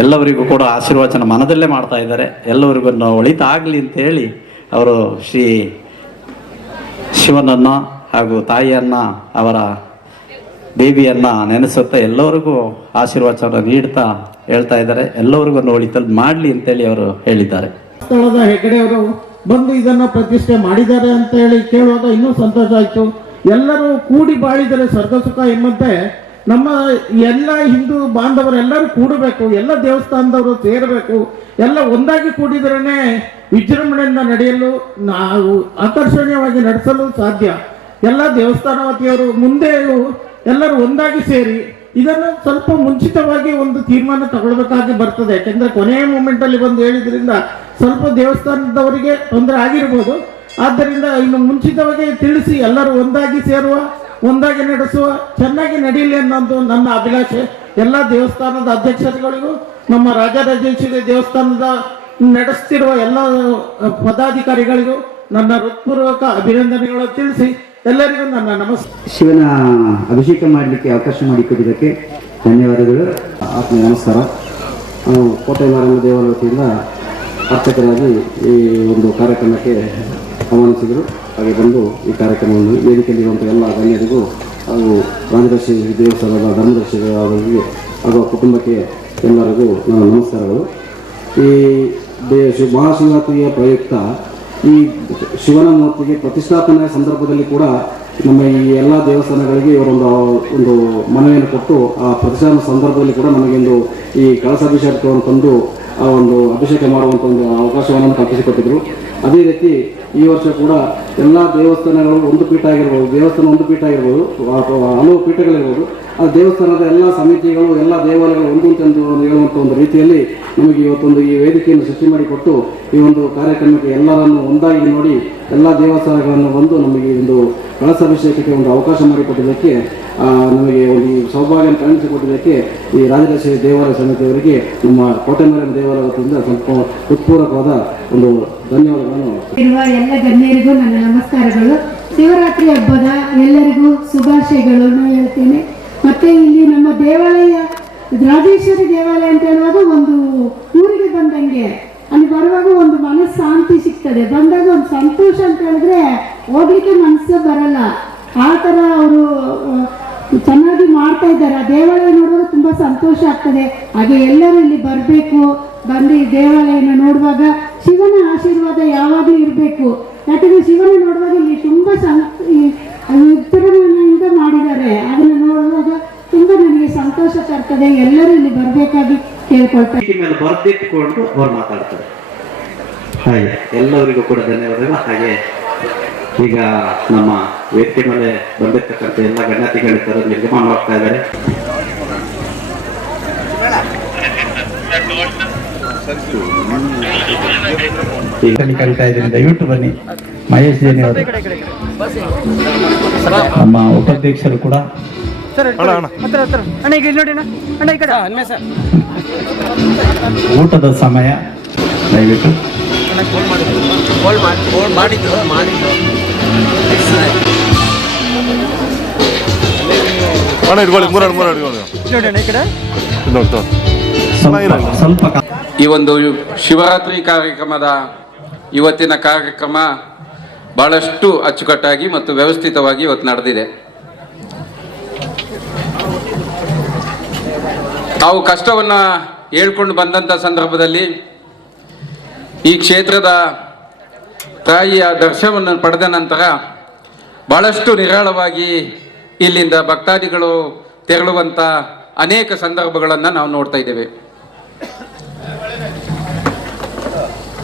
ಎಲ್ಲವರಿಗೂ ಕೂಡ ಆಶೀರ್ವಚನ ಮನದಲ್ಲೇ ಮಾಡ್ತಾ ಇದ್ದಾರೆ. ಎಲ್ಲರಿಗೂ ಒಳಿತಾಗಲಿ ಅಂತ ಹೇಳಿ ಅವರು ಶ್ರೀ ಶಿವನನ್ನು ಹಾಗೂ ತಾಯಿಯನ್ನು, ಅವರ ದೇವಿಯನ್ನು ನೆನೆಸುತ್ತಾ ಎಲ್ಲರಿಗೂ ಆಶೀರ್ವಚನ ನೀಡ್ತಾ ಹೇಳ್ತಾ ಇದ್ದಾರೆ. ಎಲ್ಲರಿಗೂ ಒಳಿತಲ್ಲಿ ಮಾಡಲಿ ಅಂತೇಳಿ ಅವರು ಹೇಳಿದ್ದಾರೆ. ಸ್ಥಳದ ಹೆಗಡೆಯವರು ಬಂದು ಇದನ್ನ ಪ್ರತಿಷ್ಠೆ ಮಾಡಿದ್ದಾರೆ ಅಂತ ಹೇಳಿ ಕೇಳುವಾಗ ಇನ್ನೂ ಸಂತೋಷ ಆಯಿತು. ಎಲ್ಲರೂ ಕೂಡಿ ಬಾಳಿದರೆ ಸ್ವರ್ಗ ಸುಖ ಎಂಬಂತೆ ನಮ್ಮ ಎಲ್ಲ ಹಿಂದೂ ಬಾಂಧವರೆಲ್ಲರೂ ಕೂಡಬೇಕು, ಎಲ್ಲ ದೇವಸ್ಥಾನದವರು ಸೇರಬೇಕು, ಎಲ್ಲ ಒಂದಾಗಿ ಕೂಡಿದ್ರೇ ವಿಜೃಂಭಣೆಯಿಂದ ನಡೆಯಲು, ನಾವು ಆಕರ್ಷಣೀಯವಾಗಿ ನಡೆಸಲು ಸಾಧ್ಯ. ಎಲ್ಲ ದೇವಸ್ಥಾನ ವತಿಯವರು ಮುಂದೆಯೂ ಎಲ್ಲರೂ ಒಂದಾಗಿ ಸೇರಿ ಇದನ್ನು ಸ್ವಲ್ಪ ಮುಂಚಿತವಾಗಿ ಒಂದು ತೀರ್ಮಾನ ತಗೊಳ್ಬೇಕಾಗಿ ಬರ್ತದೆ. ಯಾಕೆಂದ್ರೆ ಕೊನೆಯ ಮೂಮೆಂಟ್ ಅಲ್ಲಿ ಬಂದು ಹೇಳಿದ್ರಿಂದ ಸ್ವಲ್ಪ ದೇವಸ್ಥಾನದವರಿಗೆ ತೊಂದರೆ ಆಗಿರ್ಬೋದು. ಆದ್ದರಿಂದ ಇನ್ನು ಮುಂಚಿತವಾಗಿ ತಿಳಿಸಿ ಎಲ್ಲರೂ ಒಂದಾಗಿ ಸೇರುವ, ಒಂದಾಗಿ ನಡೆಸುವ, ಚೆನ್ನಾಗಿ ನಡೀಲಿ ಅನ್ನೋದು ನನ್ನ ಅಭಿಲಾಷೆ. ಎಲ್ಲ ದೇವಸ್ಥಾನದ ಅಧ್ಯಕ್ಷರುಗಳಿಗೂ, ನಮ್ಮ ರಾಜರಾಜೇಶ್ವರಿ ದೇವಸ್ಥಾನದ ನಡೆಸ್ತಿರುವ ಎಲ್ಲ ಪದಾಧಿಕಾರಿಗಳಿಗೂ ನನ್ನ ಹೃತ್ಪೂರ್ವಕ ಅಭಿನಂದನೆಗಳು ತಿಳಿಸಿ ಎಲ್ಲರಿಗೂ ನನ್ನ ನಮಸ್ಕಾರ. ಶಿವನ ಅಭಿಷೇಕ ಮಾಡಲಿಕ್ಕೆ ಅವಕಾಶ ಮಾಡಿಕೊಟ್ಟಿದ್ದಕ್ಕೆ ಧನ್ಯವಾದಗಳು. ಆತ್ಮೀಯ ನಮಸ್ಕಾರ. ಕೋಟೆ ಮಾರಮ್ಮ ದೇವಾಲಯ ವತಿಯಿಂದ ಅರ್ಚಕರಾಗಿ ಈ ಒಂದು ಕಾರ್ಯಕ್ರಮಕ್ಕೆ ಆಹ್ವಾನಿಸಿದರು. ಹಾಗೆ ಬಂದು ಈ ಕಾರ್ಯಕ್ರಮವನ್ನು ವೇದಿಕೆಯಲ್ಲಿರುವಂಥ ಎಲ್ಲ ಗಣ್ಯರಿಗೂ ಹಾಗೂ ರಾಜದರ್ಶಿ ದೇವಸ್ಥಾನದ ಧರ್ಮದರ್ಶಿಗಳಿಗೆ ಹಾಗೂ ಕುಟುಂಬಕ್ಕೆ ಎಲ್ಲರಿಗೂ ನನ್ನ ನಮಸ್ಕಾರಗಳು. ಈ ಮಹಾಶಿವರಾತ್ರಿಯ ಪ್ರಯುಕ್ತ ಈ ಶಿವನ ಮೂರ್ತಿಗೆ ಪ್ರತಿಷ್ಠಾಪನೆಯ ಸಂದರ್ಭದಲ್ಲಿ ಕೂಡ ನಮ್ಮ ಈ ಎಲ್ಲ ದೇವಸ್ಥಾನಗಳಿಗೆ ಇವರೊಂದು ಮನವಿಯನ್ನು ಕೊಟ್ಟು ಆ ಪ್ರತಿಷ್ಠಾಪನೆ ಸಂದರ್ಭದಲ್ಲಿ ಕೂಡ ನಮಗೊಂದು ಈ ಕಳಸಾಭಿಷೇಕವನ್ನು ತಂದು ಆ ಒಂದು ಅಭಿಷೇಕ ಮಾಡುವಂಥ ಒಂದು ಅವಕಾಶವನ್ನು ಕಲ್ಪಿಸಿಕೊಟ್ಟಿದ್ರು. ಅದೇ ರೀತಿ ಈ ವರ್ಷ ಕೂಡ ಎಲ್ಲ ದೇವಸ್ಥಾನಗಳು ಒಂದು ಪೀಠ ಆಗಿರ್ಬೋದು, ದೇವಸ್ಥಾನ ಒಂದು ಪೀಠ ಆಗಿರ್ಬೋದು, ಹಲವು ಪೀಠಗಳಿರ್ಬೋದು, ಆ ದೇವಸ್ಥಾನದ ಎಲ್ಲ ಸಮಿತಿಗಳು, ಎಲ್ಲ ದೇವಾಲಯಗಳು ಒಂದು ತಂದು ಹೇಳುವಂಥ ಒಂದು ರೀತಿಯಲ್ಲಿ ನಮಗೆ ಇವತ್ತೊಂದು ಈ ವೇದಿಕೆಯನ್ನು ಸೃಷ್ಟಿ ಮಾಡಿಕೊಟ್ಟು ಈ ಒಂದು ಕಾರ್ಯಕ್ರಮಕ್ಕೆ ಎಲ್ಲರನ್ನು ಒಂದಾಗಿ ನೋಡಿ ಎಲ್ಲ ದೇವಸ್ಥಾನಗಳನ್ನು ಬಂದು ನಮಗೆ ಒಂದು ಕಳಸಾಭಿಷೇಕಕ್ಕೆ ಒಂದು ಅವಕಾಶ ಮಾಡಿಕೊಟ್ಟಿದ್ದಕ್ಕೆ, ನಮಗೆ ಒಂದು ಸೌಭಾಗ್ಯ ಕಾಣಿಸಿಕೊಟ್ಟಿದ್ದಕ್ಕೆ ಈ ರಾಜರಾಜೇಶ್ವರಿ ದೇವಾಲಯ ಸಮಿತಿಯವರಿಗೆ ನಮ್ಮ ಕೋಟೆ ಮಾರಮ್ಮ ದೇವಾಲಯ ವತಿಯಿಂದ ಸ್ವಲ್ಪ ಹೃತ್ಪೂರ್ವಕವಾದ ಒಂದು ಧನ್ಯವಾದಗಳನ್ನು. ಇರುವ ಎಲ್ಲ ಗಣ್ಯರಿಗೂ ನನ್ನ ನಮಸ್ಕಾರಗಳು. ಶಿವರಾತ್ರಿ ಹಬ್ಬದ ಎಲ್ಲರಿಗೂ ಶುಭಾಶಯಗಳನ್ನು ಹೇಳ್ತೇನೆ. ಮತ್ತೆ ಇಲ್ಲಿ ನಮ್ಮ ದೇವಾಲಯ ರಾಜೇಶ್ವರಿ ದೇವಾಲಯ ಅಂತ ಹೇಳುವಾಗ ಒಂದು ಊರಿಗೆ ಬಂದಂಗೆ, ಅಲ್ಲಿ ಬರುವಾಗ ಒಂದು ಮನಸ್ಸಾಂತಿ ಸಿಗ್ತದೆ, ಬಂದಾಗ ಒಂದು ಸಂತೋಷ ಅಂತ ಹೇಳಿದ್ರೆ ಹೋಗ್ಲಿಕ್ಕೆ ಮನಸ್ಸು ಬರಲ್ಲ. ಆ ಥರ ಅವರು ಚೆನ್ನಾಗಿ ಮಾಡ್ತಾ ಇದ್ದಾರೆ. ಆ ದೇವಾಲಯ ನೋಡುವಾಗ ತುಂಬಾ ಸಂತೋಷ ಆಗ್ತದೆ. ಹಾಗೆ ಎಲ್ಲರೂ ಇಲ್ಲಿ ಬರಬೇಕು, ಬಂದು ಈ ದೇವಾಲಯನ ನೋಡುವಾಗ ಶಿವನ ಆಶೀರ್ವಾದ ಯಾವಾಗಲೂ ಇರಬೇಕು. ಯಾಕಂದ್ರೆ ಶಿವನ ನೋಡುವಾಗ ಇಲ್ಲಿ ತುಂಬಾ ವಿಜೃಂಭಣೆಯಿಂದ ಮಾಡಿದ್ದಾರೆ. ಅದನ್ನು ನೋಡುವಾಗ ತುಂಬಾ ನನಗೆ ಸಂತೋಷ ತರ್ತದೆ. ಎಲ್ಲರೂ ಇಲ್ಲಿ ಬರಬೇಕಾಗಿ ಕೇಳ್ಕೊಳ್ತಾರೆ. ಮೇಲೆ ಬರೆದಿಟ್ಕೊಂಡು ಅವ್ರು ಮಾತಾಡ್ತಾರೆ. ಹಾಗೆ ಎಲ್ಲರಿಗೂ ಕೂಡ ಧನ್ಯವಾದಗಳು. ಹಾಗೆ ಈಗ ನಮ್ಮ ವೇದಿಕೆ ಮೇಲೆ ಬಂದಿರ್ತಕ್ಕಂಥ ಎಲ್ಲ ಗಣ್ಯಾತಿಗಳು ನಿರ್ಗಮನ ಮಾಡ್ತಾ ಇದ್ದಾರೆ. ಕಲಿತಾ ಇದ್ದೀನಿ, ದಯವಿಟ್ಟು ಬನ್ನಿ. ಮಹೇಶ್ ಜೇನಿ ಅವರು, ನಮ್ಮ ಉಪಾಧ್ಯಕ್ಷರು ಕೂಡ. ಊಟದ ಸಮಯ, ದಯವಿಟ್ಟು ಸ್ವಲ್ಪ ಈ ಒಂದು ಶಿವರಾತ್ರಿ ಕಾರ್ಯಕ್ರಮದ ಇವತ್ತಿನ ಕಾರ್ಯಕ್ರಮ ಬಹಳಷ್ಟು ಅಚ್ಚುಕಟ್ಟಾಗಿ ಮತ್ತು ವ್ಯವಸ್ಥಿತವಾಗಿ ಇವತ್ತು ನಡೆದಿದೆ. ತಾವು ಕಷ್ಟವನ್ನು ಹೇಳ್ಕೊಂಡು ಬಂದಂಥ ಸಂದರ್ಭದಲ್ಲಿ ಈ ಕ್ಷೇತ್ರದ ತಾಯಿಯ ದರ್ಶನವನ್ನು ಪಡೆದ ನಂತರ ಬಹಳಷ್ಟು ನಿರಾಳವಾಗಿ ಇಲ್ಲಿಂದ ಭಕ್ತಾದಿಗಳು ತೆರಳುವಂಥ ಅನೇಕ ಸಂದರ್ಭಗಳನ್ನು ನಾವು ನೋಡ್ತಾ ಇದ್ದೇವೆ.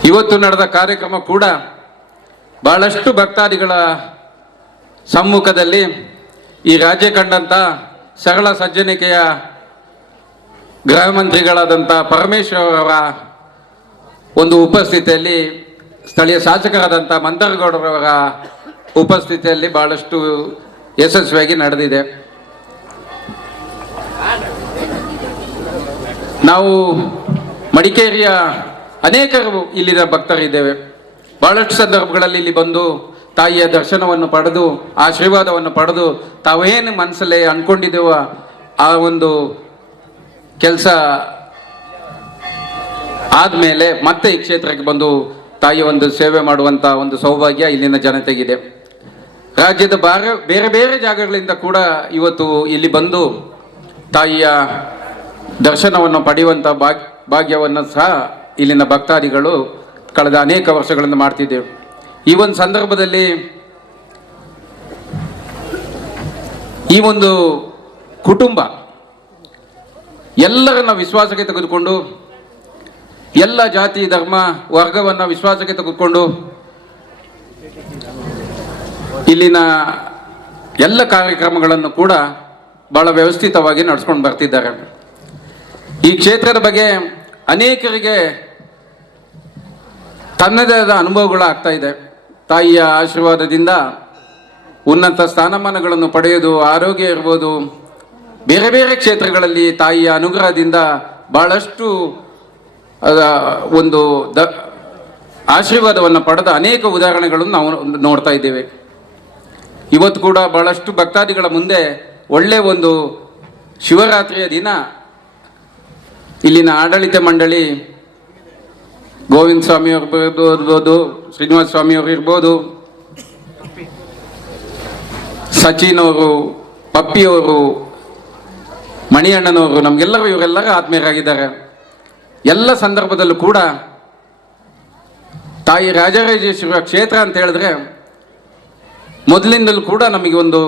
ಇವತ್ತು ನಡೆದ ಕಾರ್ಯಕ್ರಮ ಕೂಡ ಬಹಳಷ್ಟು ಭಕ್ತಾದಿಗಳ ಸಮ್ಮುಖದಲ್ಲಿ ಈ ರಾಜ್ಯ ಕಂಡಂಥ ಸರಳ ಸಜ್ಜನಿಕೆಯ ಗೃಹ ಮಂತ್ರಿಗಳಾದಂಥ ಪರಮೇಶ್ವರ್ ಅವರ ಒಂದು ಉಪಸ್ಥಿತಿಯಲ್ಲಿ, ಸ್ಥಳೀಯ ಶಾಸಕರಾದಂಥ ಮಂದರಗೌಡರವರ ಉಪಸ್ಥಿತಿಯಲ್ಲಿ ಬಹಳಷ್ಟು ಯಶಸ್ವಿಯಾಗಿ ನಡೆದಿದೆ. ನಾವು ಮಡಿಕೇರಿಯ ಅನೇಕರು ಇಲ್ಲಿನ ಭಕ್ತರಿದ್ದೇವೆ. ಬಹಳಷ್ಟು ಸಂದರ್ಭಗಳಲ್ಲಿ ಇಲ್ಲಿ ಬಂದು ತಾಯಿಯ ದರ್ಶನವನ್ನು ಪಡೆದು ಆಶೀರ್ವಾದವನ್ನು ಪಡೆದು ತಾವೇನು ಮನಸ್ಸಲ್ಲೇ ಅಂದ್ಕೊಂಡಿದ್ದೇವ ಆ ಒಂದು ಕೆಲಸ ಆದಮೇಲೆ ಮತ್ತೆ ಈ ಕ್ಷೇತ್ರಕ್ಕೆ ಬಂದು ತಾಯಿಯ ಒಂದು ಸೇವೆ ಮಾಡುವಂಥ ಒಂದು ಸೌಭಾಗ್ಯ ಇಲ್ಲಿನ ಜನತೆಗಿದೆ. ರಾಜ್ಯದ ಬೇರೆ ಬೇರೆ ಜಾಗಗಳಿಂದ ಕೂಡ ಇವತ್ತು ಇಲ್ಲಿ ಬಂದು ತಾಯಿಯ ದರ್ಶನವನ್ನು ಪಡೆಯುವಂಥ ಭಾಗ್ಯವನ್ನು ಸಹ ಇಲ್ಲಿನ ಭಕ್ತಾದಿಗಳು ಕಳೆದ ಅನೇಕ ವರ್ಷಗಳಿಂದ ಮಾಡ್ತಿದ್ದೇವೆ. ಈ ಒಂದು ಸಂದರ್ಭದಲ್ಲಿ ಈ ಒಂದು ಕುಟುಂಬ ಎಲ್ಲರನ್ನ ವಿಶ್ವಾಸಕ್ಕೆ ತೆಗೆದುಕೊಂಡು, ಎಲ್ಲ ಜಾತಿ ಧರ್ಮ ವರ್ಗವನ್ನು ವಿಶ್ವಾಸಕ್ಕೆ ತೆಗೆದುಕೊಂಡು ಇಲ್ಲಿನ ಎಲ್ಲ ಕಾರ್ಯಕ್ರಮಗಳನ್ನು ಕೂಡ ಬಹಳ ವ್ಯವಸ್ಥಿತವಾಗಿ ನಡ್ಸ್ಕೊಂಡು ಬರ್ತಿದ್ದಾರೆ. ಈ ಕ್ಷೇತ್ರದ ಬಗ್ಗೆ ಅನೇಕರಿಗೆ ತನ್ನದೇ ಆದ ಅನುಭವಗಳಾಗ್ತಾ ಇದೆ. ತಾಯಿಯ ಆಶೀರ್ವಾದದಿಂದ ಉನ್ನತ ಸ್ಥಾನಮಾನಗಳನ್ನು ಪಡೆಯೋದು, ಆರೋಗ್ಯ ಇರ್ಬೋದು, ಬೇರೆ ಬೇರೆ ಕ್ಷೇತ್ರಗಳಲ್ಲಿ ತಾಯಿಯ ಅನುಗ್ರಹದಿಂದ ಬಹಳಷ್ಟು ಒಂದು ಆಶೀರ್ವಾದವನ್ನು ಪಡೆದ ಅನೇಕ ಉದಾಹರಣೆಗಳನ್ನು ನಾವು ನೋಡ್ತಾ ಇದ್ದೇವೆ. ಇವತ್ತು ಕೂಡ ಬಹಳಷ್ಟು ಭಕ್ತಾದಿಗಳ ಮುಂದೆ ಒಳ್ಳೆಯ ಒಂದು ಶಿವರಾತ್ರಿಯ ದಿನ ಇಲ್ಲಿನ ಆಡಳಿತ ಮಂಡಳಿ ಗೋವಿಂದ ಸ್ವಾಮಿ ಅವರು ಇರ್ಬೋದು, ಶ್ರೀನಿವಾಸ ಸ್ವಾಮಿ ಅವರು ಇರ್ಬೋದು, ಸಚಿನ್ ಅವರು, ಪಪ್ಪಿಯವರು, ಮಣಿಯಣ್ಣನವರು, ನಮಗೆಲ್ಲರೂ ಇವರೆಲ್ಲರೂ ಆತ್ಮೀಯರಾಗಿದ್ದಾರೆ. ಎಲ್ಲ ಸಂದರ್ಭದಲ್ಲೂ ಕೂಡ ತಾಯಿ ರಾಜರಾಜೇಶ್ವರ ಕ್ಷೇತ್ರ ಅಂತ ಹೇಳಿದ್ರೆ ಮೊದಲಿಂದಲೂ ಕೂಡ ನಮಗೆ ಒಂದು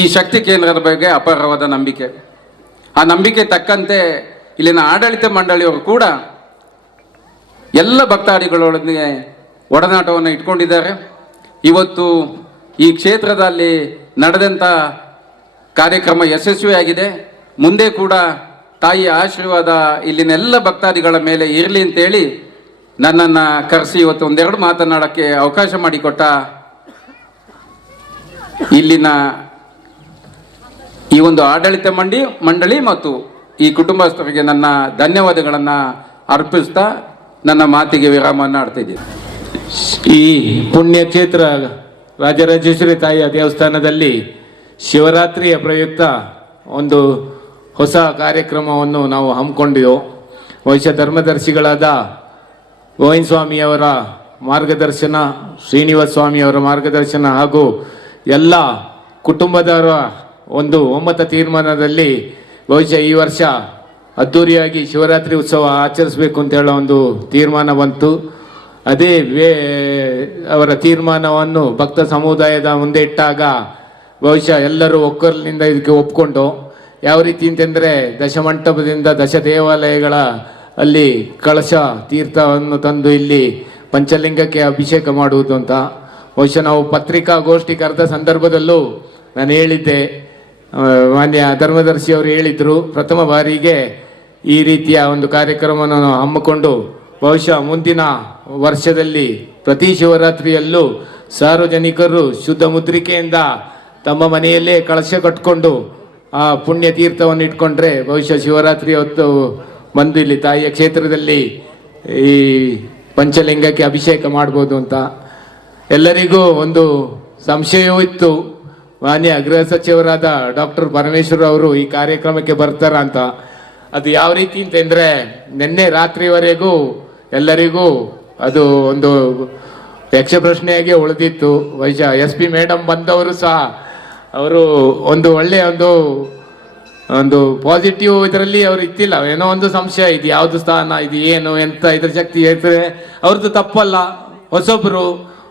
ಈ ಶಕ್ತಿ ಕೇಂದ್ರದ ಬಗ್ಗೆ ಅಪಾರವಾದ ನಂಬಿಕೆ. ಆ ನಂಬಿಕೆ ತಕ್ಕಂತೆ ಇಲ್ಲಿನ ಆಡಳಿತ ಮಂಡಳಿಯವರು ಕೂಡ ಎಲ್ಲ ಭಕ್ತಾದಿಗಳೊಂದಿಗೆ ಒಡನಾಟವನ್ನು ಇಟ್ಕೊಂಡಿದ್ದಾರೆ. ಇವತ್ತು ಈ ಕ್ಷೇತ್ರದಲ್ಲಿ ನಡೆದಂಥ ಕಾರ್ಯಕ್ರಮ ಯಶಸ್ವಿಯಾಗಿದೆ. ಮುಂದೆ ಕೂಡ ತಾಯಿಯ ಆಶೀರ್ವಾದ ಇಲ್ಲಿನ ಎಲ್ಲ ಭಕ್ತಾದಿಗಳ ಮೇಲೆ ಇರಲಿ ಅಂತೇಳಿ ನನ್ನನ್ನು ಕರೆಸಿ ಇವತ್ತು ಒಂದೆರಡು ಮಾತನಾಡೋಕ್ಕೆ ಅವಕಾಶ ಮಾಡಿಕೊಟ್ಟ ಇಲ್ಲಿನ ಈ ಒಂದು ಆಡಳಿತ ಮಂಡಳಿ ಮತ್ತು ಈ ಕುಟುಂಬಸ್ಥರಿಗೆ ನನ್ನ ಧನ್ಯವಾದಗಳನ್ನು ಅರ್ಪಿಸ್ತಾ ನನ್ನ ಮಾತಿಗೆ ವಿರಾಮವನ್ನು ಆಡ್ತಿದ್ದೀನಿ. ಈ ಪುಣ್ಯಕ್ಷೇತ್ರ ರಾಜರಾಜೇಶ್ವರಿ ತಾಯಿಯ ದೇವಸ್ಥಾನದಲ್ಲಿ ಶಿವರಾತ್ರಿಯ ಪ್ರಯುಕ್ತ ಒಂದು ಹೊಸ ಕಾರ್ಯಕ್ರಮವನ್ನು ನಾವು ಹಮ್ಮಿಕೊಂಡಿದ್ದೆವು. ಬಹುಶಃ ಧರ್ಮದರ್ಶಿಗಳಾದ ಗೋವಿಂದ ಸ್ವಾಮಿಯವರ ಮಾರ್ಗದರ್ಶನ, ಶ್ರೀನಿವಾಸ ಸ್ವಾಮಿಯವರ ಮಾರ್ಗದರ್ಶನ ಹಾಗೂ ಎಲ್ಲ ಕುಟುಂಬದವರ ಒಂದು ಒಮ್ಮತ ತೀರ್ಮಾನದಲ್ಲಿ ಬಹುಶಃ ಈ ವರ್ಷ ಅದ್ಧೂರಿಯಾಗಿ ಶಿವರಾತ್ರಿ ಉತ್ಸವ ಆಚರಿಸಬೇಕು ಅಂತ ಹೇಳೋ ಒಂದು ತೀರ್ಮಾನ ಬಂತು. ಅದೇ ಅವರ ತೀರ್ಮಾನವನ್ನು ಭಕ್ತ ಸಮುದಾಯದ ಮುಂದೆ ಇಟ್ಟಾಗ ಬಹುಶಃ ಎಲ್ಲರೂ ಒಕ್ಕಲಿನಿಂದ ಇದಕ್ಕೆ ಒಪ್ಕೊಂಡು, ಯಾವ ರೀತಿ ಅಂತಂದರೆ ದಶಮಂಟಪದಿಂದ ದಶ ದೇವಾಲಯಗಳ ಅಲ್ಲಿ ಕಳಶ ತೀರ್ಥವನ್ನು ತಂದು ಇಲ್ಲಿ ಪಂಚಲಿಂಗಕ್ಕೆ ಅಭಿಷೇಕ ಮಾಡುವುದು ಅಂತ. ಬಹುಶಃ ನಾವು ಪತ್ರಿಕಾಗೋಷ್ಠಿ ಕರೆದ ಸಂದರ್ಭದಲ್ಲೂ ನಾನು ಹೇಳಿದ್ದೆ, ಮಾನ್ಯ ಧರ್ಮದರ್ಶಿಯವರು ಹೇಳಿದರು, ಪ್ರಥಮ ಬಾರಿಗೆ ಈ ರೀತಿಯ ಒಂದು ಕಾರ್ಯಕ್ರಮವನ್ನು ಹಮ್ಮಿಕೊಂಡು ಬಹುಶಃ ಮುಂದಿನ ವರ್ಷದಲ್ಲಿ ಪ್ರತಿ ಶಿವರಾತ್ರಿಯಲ್ಲೂ ಸಾರ್ವಜನಿಕರು ಶುದ್ಧ ಮುದ್ರಿಕೆಯಿಂದ ತಮ್ಮ ಮನೆಯಲ್ಲೇ ಕಳಶ ಕಟ್ಕೊಂಡು ಆ ಪುಣ್ಯ ತೀರ್ಥವನ್ನು ಇಟ್ಕೊಂಡ್ರೆ ಬಹುಶಃ ಶಿವರಾತ್ರಿ ಹೊತ್ತು ಬಂದು ಇಲ್ಲಿ ತಾಯಿಯ ಕ್ಷೇತ್ರದಲ್ಲಿ ಈ ಪಂಚಲಿಂಗಕ್ಕೆ ಅಭಿಷೇಕ ಮಾಡ್ಬೋದು ಅಂತ. ಎಲ್ಲರಿಗೂ ಒಂದು ಸಂಶಯವೂ ಇತ್ತು, ಮಾನ್ಯ ಗೃಹ ಸಚಿವರಾದ ಡಾಕ್ಟರ್ ಪರಮೇಶ್ವರ್ ಅವರು ಈ ಕಾರ್ಯಕ್ರಮಕ್ಕೆ ಬರ್ತಾರ ಅಂತ. ಅದು ಯಾವ ರೀತಿ ಅಂತಂದರೆ ನಿನ್ನೆ ರಾತ್ರಿವರೆಗೂ ಎಲ್ಲರಿಗೂ ಅದು ಒಂದು ಯಕ್ಷ ಪ್ರಶ್ನೆಯಾಗಿ ಉಳಿದಿತ್ತು. ಬಹುಶಃ SP ಮೇಡಮ್ ಬಂದವರು ಸಹ ಅವರು ಒಂದು ಒಳ್ಳೆಯ ಒಂದು ಪಾಸಿಟಿವ್ ಇದರಲ್ಲಿ ಅವ್ರು ಇತ್ತಿಲ್ಲ, ಏನೋ ಒಂದು ಸಂಶಯ, ಇದು ಯಾವುದು ಸ್ಥಾನ, ಇದು ಏನು ಎಂತ ಇದ್ರ ಶಕ್ತಿ ಹೇಳ್ತಾರೆ. ಅವ್ರದ್ದು ತಪ್ಪಲ್ಲ,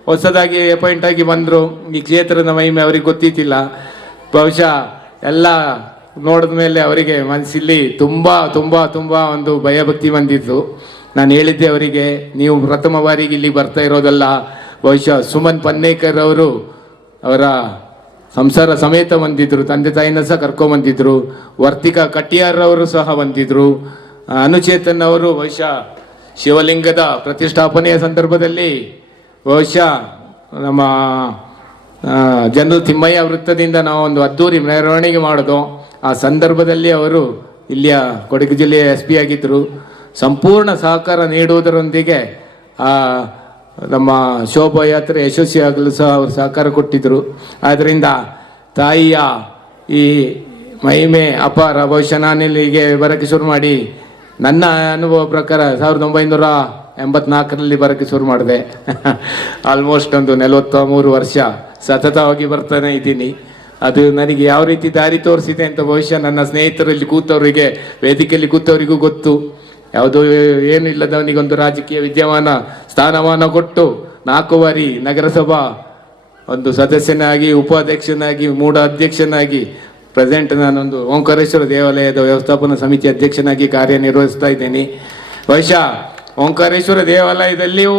ಹೊಸದಾಗಿ ಅಪಾಯಿಂಟ್ ಆಗಿ ಬಂದರು, ಈ ಕ್ಷೇತ್ರದ ಮಹಿಮೆ ಅವ್ರಿಗೆ ಗೊತ್ತಿತ್ತಿಲ್ಲ. ಬಹುಶಃ ಎಲ್ಲ ನೋಡಿದ ಮೇಲೆ ಅವರಿಗೆ ಮನಸ್ಸಲ್ಲಿ ತುಂಬ ತುಂಬ ತುಂಬ ಒಂದು ಭಯಭಕ್ತಿ ಬಂದಿತ್ತು. ನಾನು ಹೇಳಿದ್ದೆ ಅವರಿಗೆ, ನೀವು ಪ್ರಥಮ ಬಾರಿಗೆ ಇಲ್ಲಿ ಬರ್ತಾ ಇರೋದಲ್ಲ, ಬಹುಶಃ ಸುಮನ್ ಪನ್ನೇಕರ್ ಅವರು ಅವರ ಸಂಸಾರ ಸಮೇತ ಬಂದಿದ್ರು, ತಂದೆ ತಾಯಿನ ಸಹ ಕರ್ಕೊಂಬಂದಿದ್ರು, ವರ್ತಿಕಾ ಕಟ್ಟಿಯಾರ್ ಅವರು ಸಹ ಬಂದಿದ್ರು, ಅನುಚೇತನ್ ಅವರು ಬಹುಶಃ ಶಿವಲಿಂಗದ ಪ್ರತಿಷ್ಠಾಪನೆಯ ಸಂದರ್ಭದಲ್ಲಿ ಬಹುಶಃ ನಮ್ಮ ಜನರಲ್ ತಿಮ್ಮಯ್ಯ ವೃತ್ತದಿಂದ ನಾವು ಒಂದು ಅದ್ದೂರಿ ಮೆರವಣಿಗೆ ಮಾಡೋದು. ಆ ಸಂದರ್ಭದಲ್ಲಿ ಅವರು ಇಲ್ಲಿಯ ಕೊಡಗು ಜಿಲ್ಲೆಯ SP ಆಗಿದ್ದರು. ಸಂಪೂರ್ಣ ಸಹಕಾರ ನೀಡುವುದರೊಂದಿಗೆ ನಮ್ಮ ಶೋಭಾಯಾತ್ರೆ ಯಶಸ್ವಿಯಾಗಲು ಸಹ ಅವರು ಸಹಕಾರ ಕೊಟ್ಟಿದ್ದರು. ಆದ್ದರಿಂದ ತಾಯಿಯ ಈ ಮಹಿಮೆ ಅಪಾರ. ಬಹುಶಃ ನಾನು ಇಲ್ಲಿಗೆ ಬರೋಕ್ಕೆ ಶುರು ಮಾಡಿ ನನ್ನ ಅನುಭವ ಪ್ರಕಾರ 1984ರಲ್ಲಿ ಬರೋಕ್ಕೆ ಶುರು ಮಾಡಿದೆ. ಆಲ್ಮೋಸ್ಟ್ ಒಂದು 43 ವರ್ಷ ಸತತವಾಗಿ ಬರ್ತಾನೆ ಇದ್ದೀನಿ. ಅದು ನನಗೆ ಯಾವ ರೀತಿ ದಾರಿ ತೋರಿಸಿದೆ ಅಂತ ಬಹುಶಃ ನನ್ನ ಸ್ನೇಹಿತರಲ್ಲಿ ಕೂತವರಿಗೆ, ವೇದಿಕೆಯಲ್ಲಿ ಕೂತವರಿಗೂ ಗೊತ್ತು. ಯಾವುದೋ ಏನು ಇಲ್ಲದವನಿಗೊಂದು ರಾಜಕೀಯ ವಿದ್ಯಮಾನ ಸ್ಥಾನಮಾನ ಕೊಟ್ಟು 4 ಬಾರಿ ನಗರಸಭಾ ಒಂದು ಸದಸ್ಯನಾಗಿ, ಉಪಾಧ್ಯಕ್ಷನಾಗಿ, ಮೂಢ ಅಧ್ಯಕ್ಷನಾಗಿ, ಪ್ರೆಸೆಂಟ್ ನಾನೊಂದು ಓಂಕಾರೇಶ್ವರ ದೇವಾಲಯದ ವ್ಯವಸ್ಥಾಪನಾ ಸಮಿತಿ ಅಧ್ಯಕ್ಷನಾಗಿ ಕಾರ್ಯನಿರ್ವಹಿಸ್ತಾ ಇದ್ದೀನಿ. ಬಹುಶಃ ಓಂಕಾರೇಶ್ವರ ದೇವಾಲಯದಲ್ಲಿಯೂ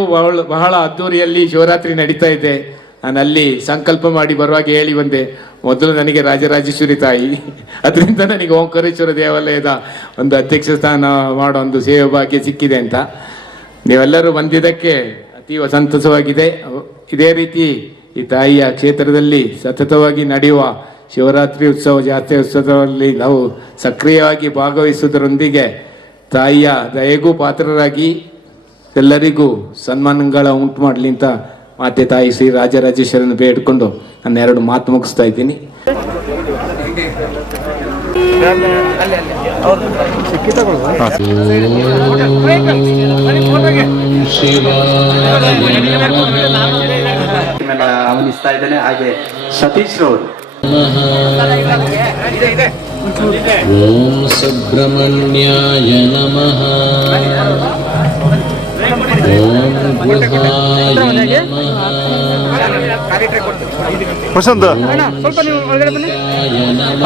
ಬಹಳ ಅದ್ದೂರಿಯಲ್ಲಿ ಶಿವರಾತ್ರಿ ನಡೀತಾ ಇದೆ. ನಾನು ಅಲ್ಲಿ ಸಂಕಲ್ಪ ಮಾಡಿ ಬರುವಾಗ ಹೇಳಿ ಬಂದೆ, ಮೊದಲು ನನಗೆ ರಾಜರಾಜೇಶ್ವರಿ ತಾಯಿ, ಅದರಿಂದ ನನಗೆ ಓಂಕಾರೇಶ್ವರ ದೇವಾಲಯದ ಒಂದು ಅಧ್ಯಕ್ಷ ಸ್ಥಾನ ಮಾಡೋ ಒಂದು ಸೇವೆ ಭಾಗ್ಯ ಸಿಕ್ಕಿದೆ ಅಂತ. ನೀವೆಲ್ಲರೂ ಬಂದಿದ್ದಕ್ಕೆ ಅತೀವ ಸಂತಸವಾಗಿದೆ. ಇದೇ ರೀತಿ ಈ ತಾಯಿಯ ಕ್ಷೇತ್ರದಲ್ಲಿ ಸತತವಾಗಿ ನಡೆಯುವ ಶಿವರಾತ್ರಿ ಉತ್ಸವ, ಜಾತ್ರೆ ಉತ್ಸವದಲ್ಲಿ ನಾವು ಸಕ್ರಿಯವಾಗಿ ಭಾಗವಹಿಸುವುದರೊಂದಿಗೆ ತಾಯಿಯ ದಯೆಗೂ ಪಾತ್ರರಾಗಿ ಎಲ್ಲರಿಗೂ ಸನ್ಮಾನಗಳ ಉಂಟು ಮಾಡಲಿ ಅಂತ ಮಾತೆ ತಾಯಿ ಶ್ರೀ ರಾಜರಾಜೇಶ್ವರನ್ನು ಬೇಡಿಕೊಂಡು ನನ್ನ 2 ಮಾತು ಮುಗಿಸ್ತಾ ಇದ್ದೀನಿ. ಆಹ್ವಾನಿಸ್ತಾ ಇದ್ದೇನೆ. ಹಾಗೆ ಸತೀಶ್ ರವರು. ಓಂ ಸುಬ್ರಹ್ಮಣ್ಯಾಯ ನಮಃ. ಓಂ ಗುಹಾಯ ನಮಃ. ಪ್ರಶಾಂತ್ ಸ್ವಲ್ಪ ನೀವು ಒಳಗಡೆ ಬನ್ನಿ.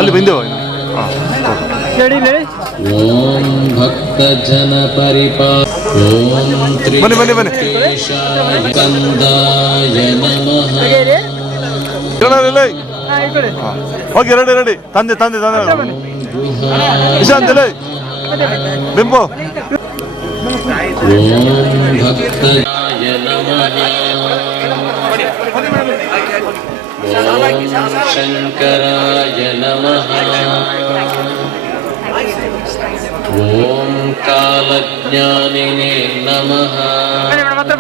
ಅಲ್ಲಿ ಬಂದೆವು. ಓಂ ಭಕ್ತ ಜನ ಓಂ ತ್ರಿಕೇಶಾಯ ಕಂದಾಯ ನಮಃ. ಹೋಗಿ ರೆಡಿ ತಂದೆ ವಿಶಾಂತ್ ಬಿಂಬು. ಓಂ ಭಕ್ತಾಯ ನಮಃ. ಓಂ ಶಂಕರಾಯ ನಮಃ. ಓಂ ಕಾಲಜ್ಞಾನಿನೇ ನಮಃ.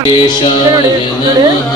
ಕೇಶಾಯ ನಮಃ.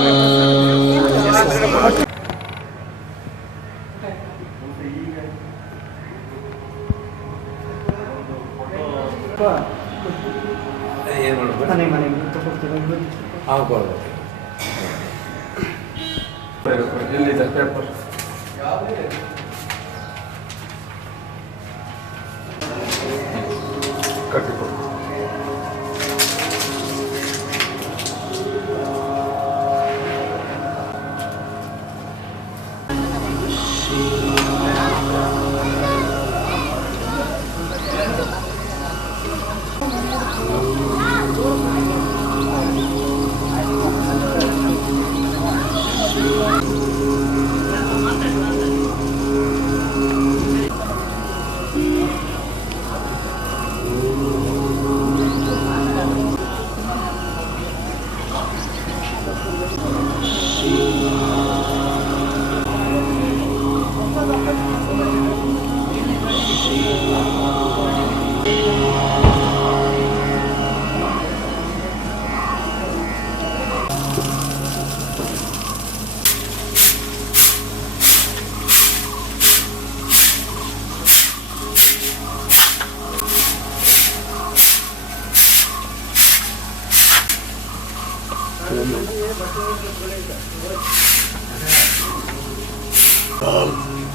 Oh.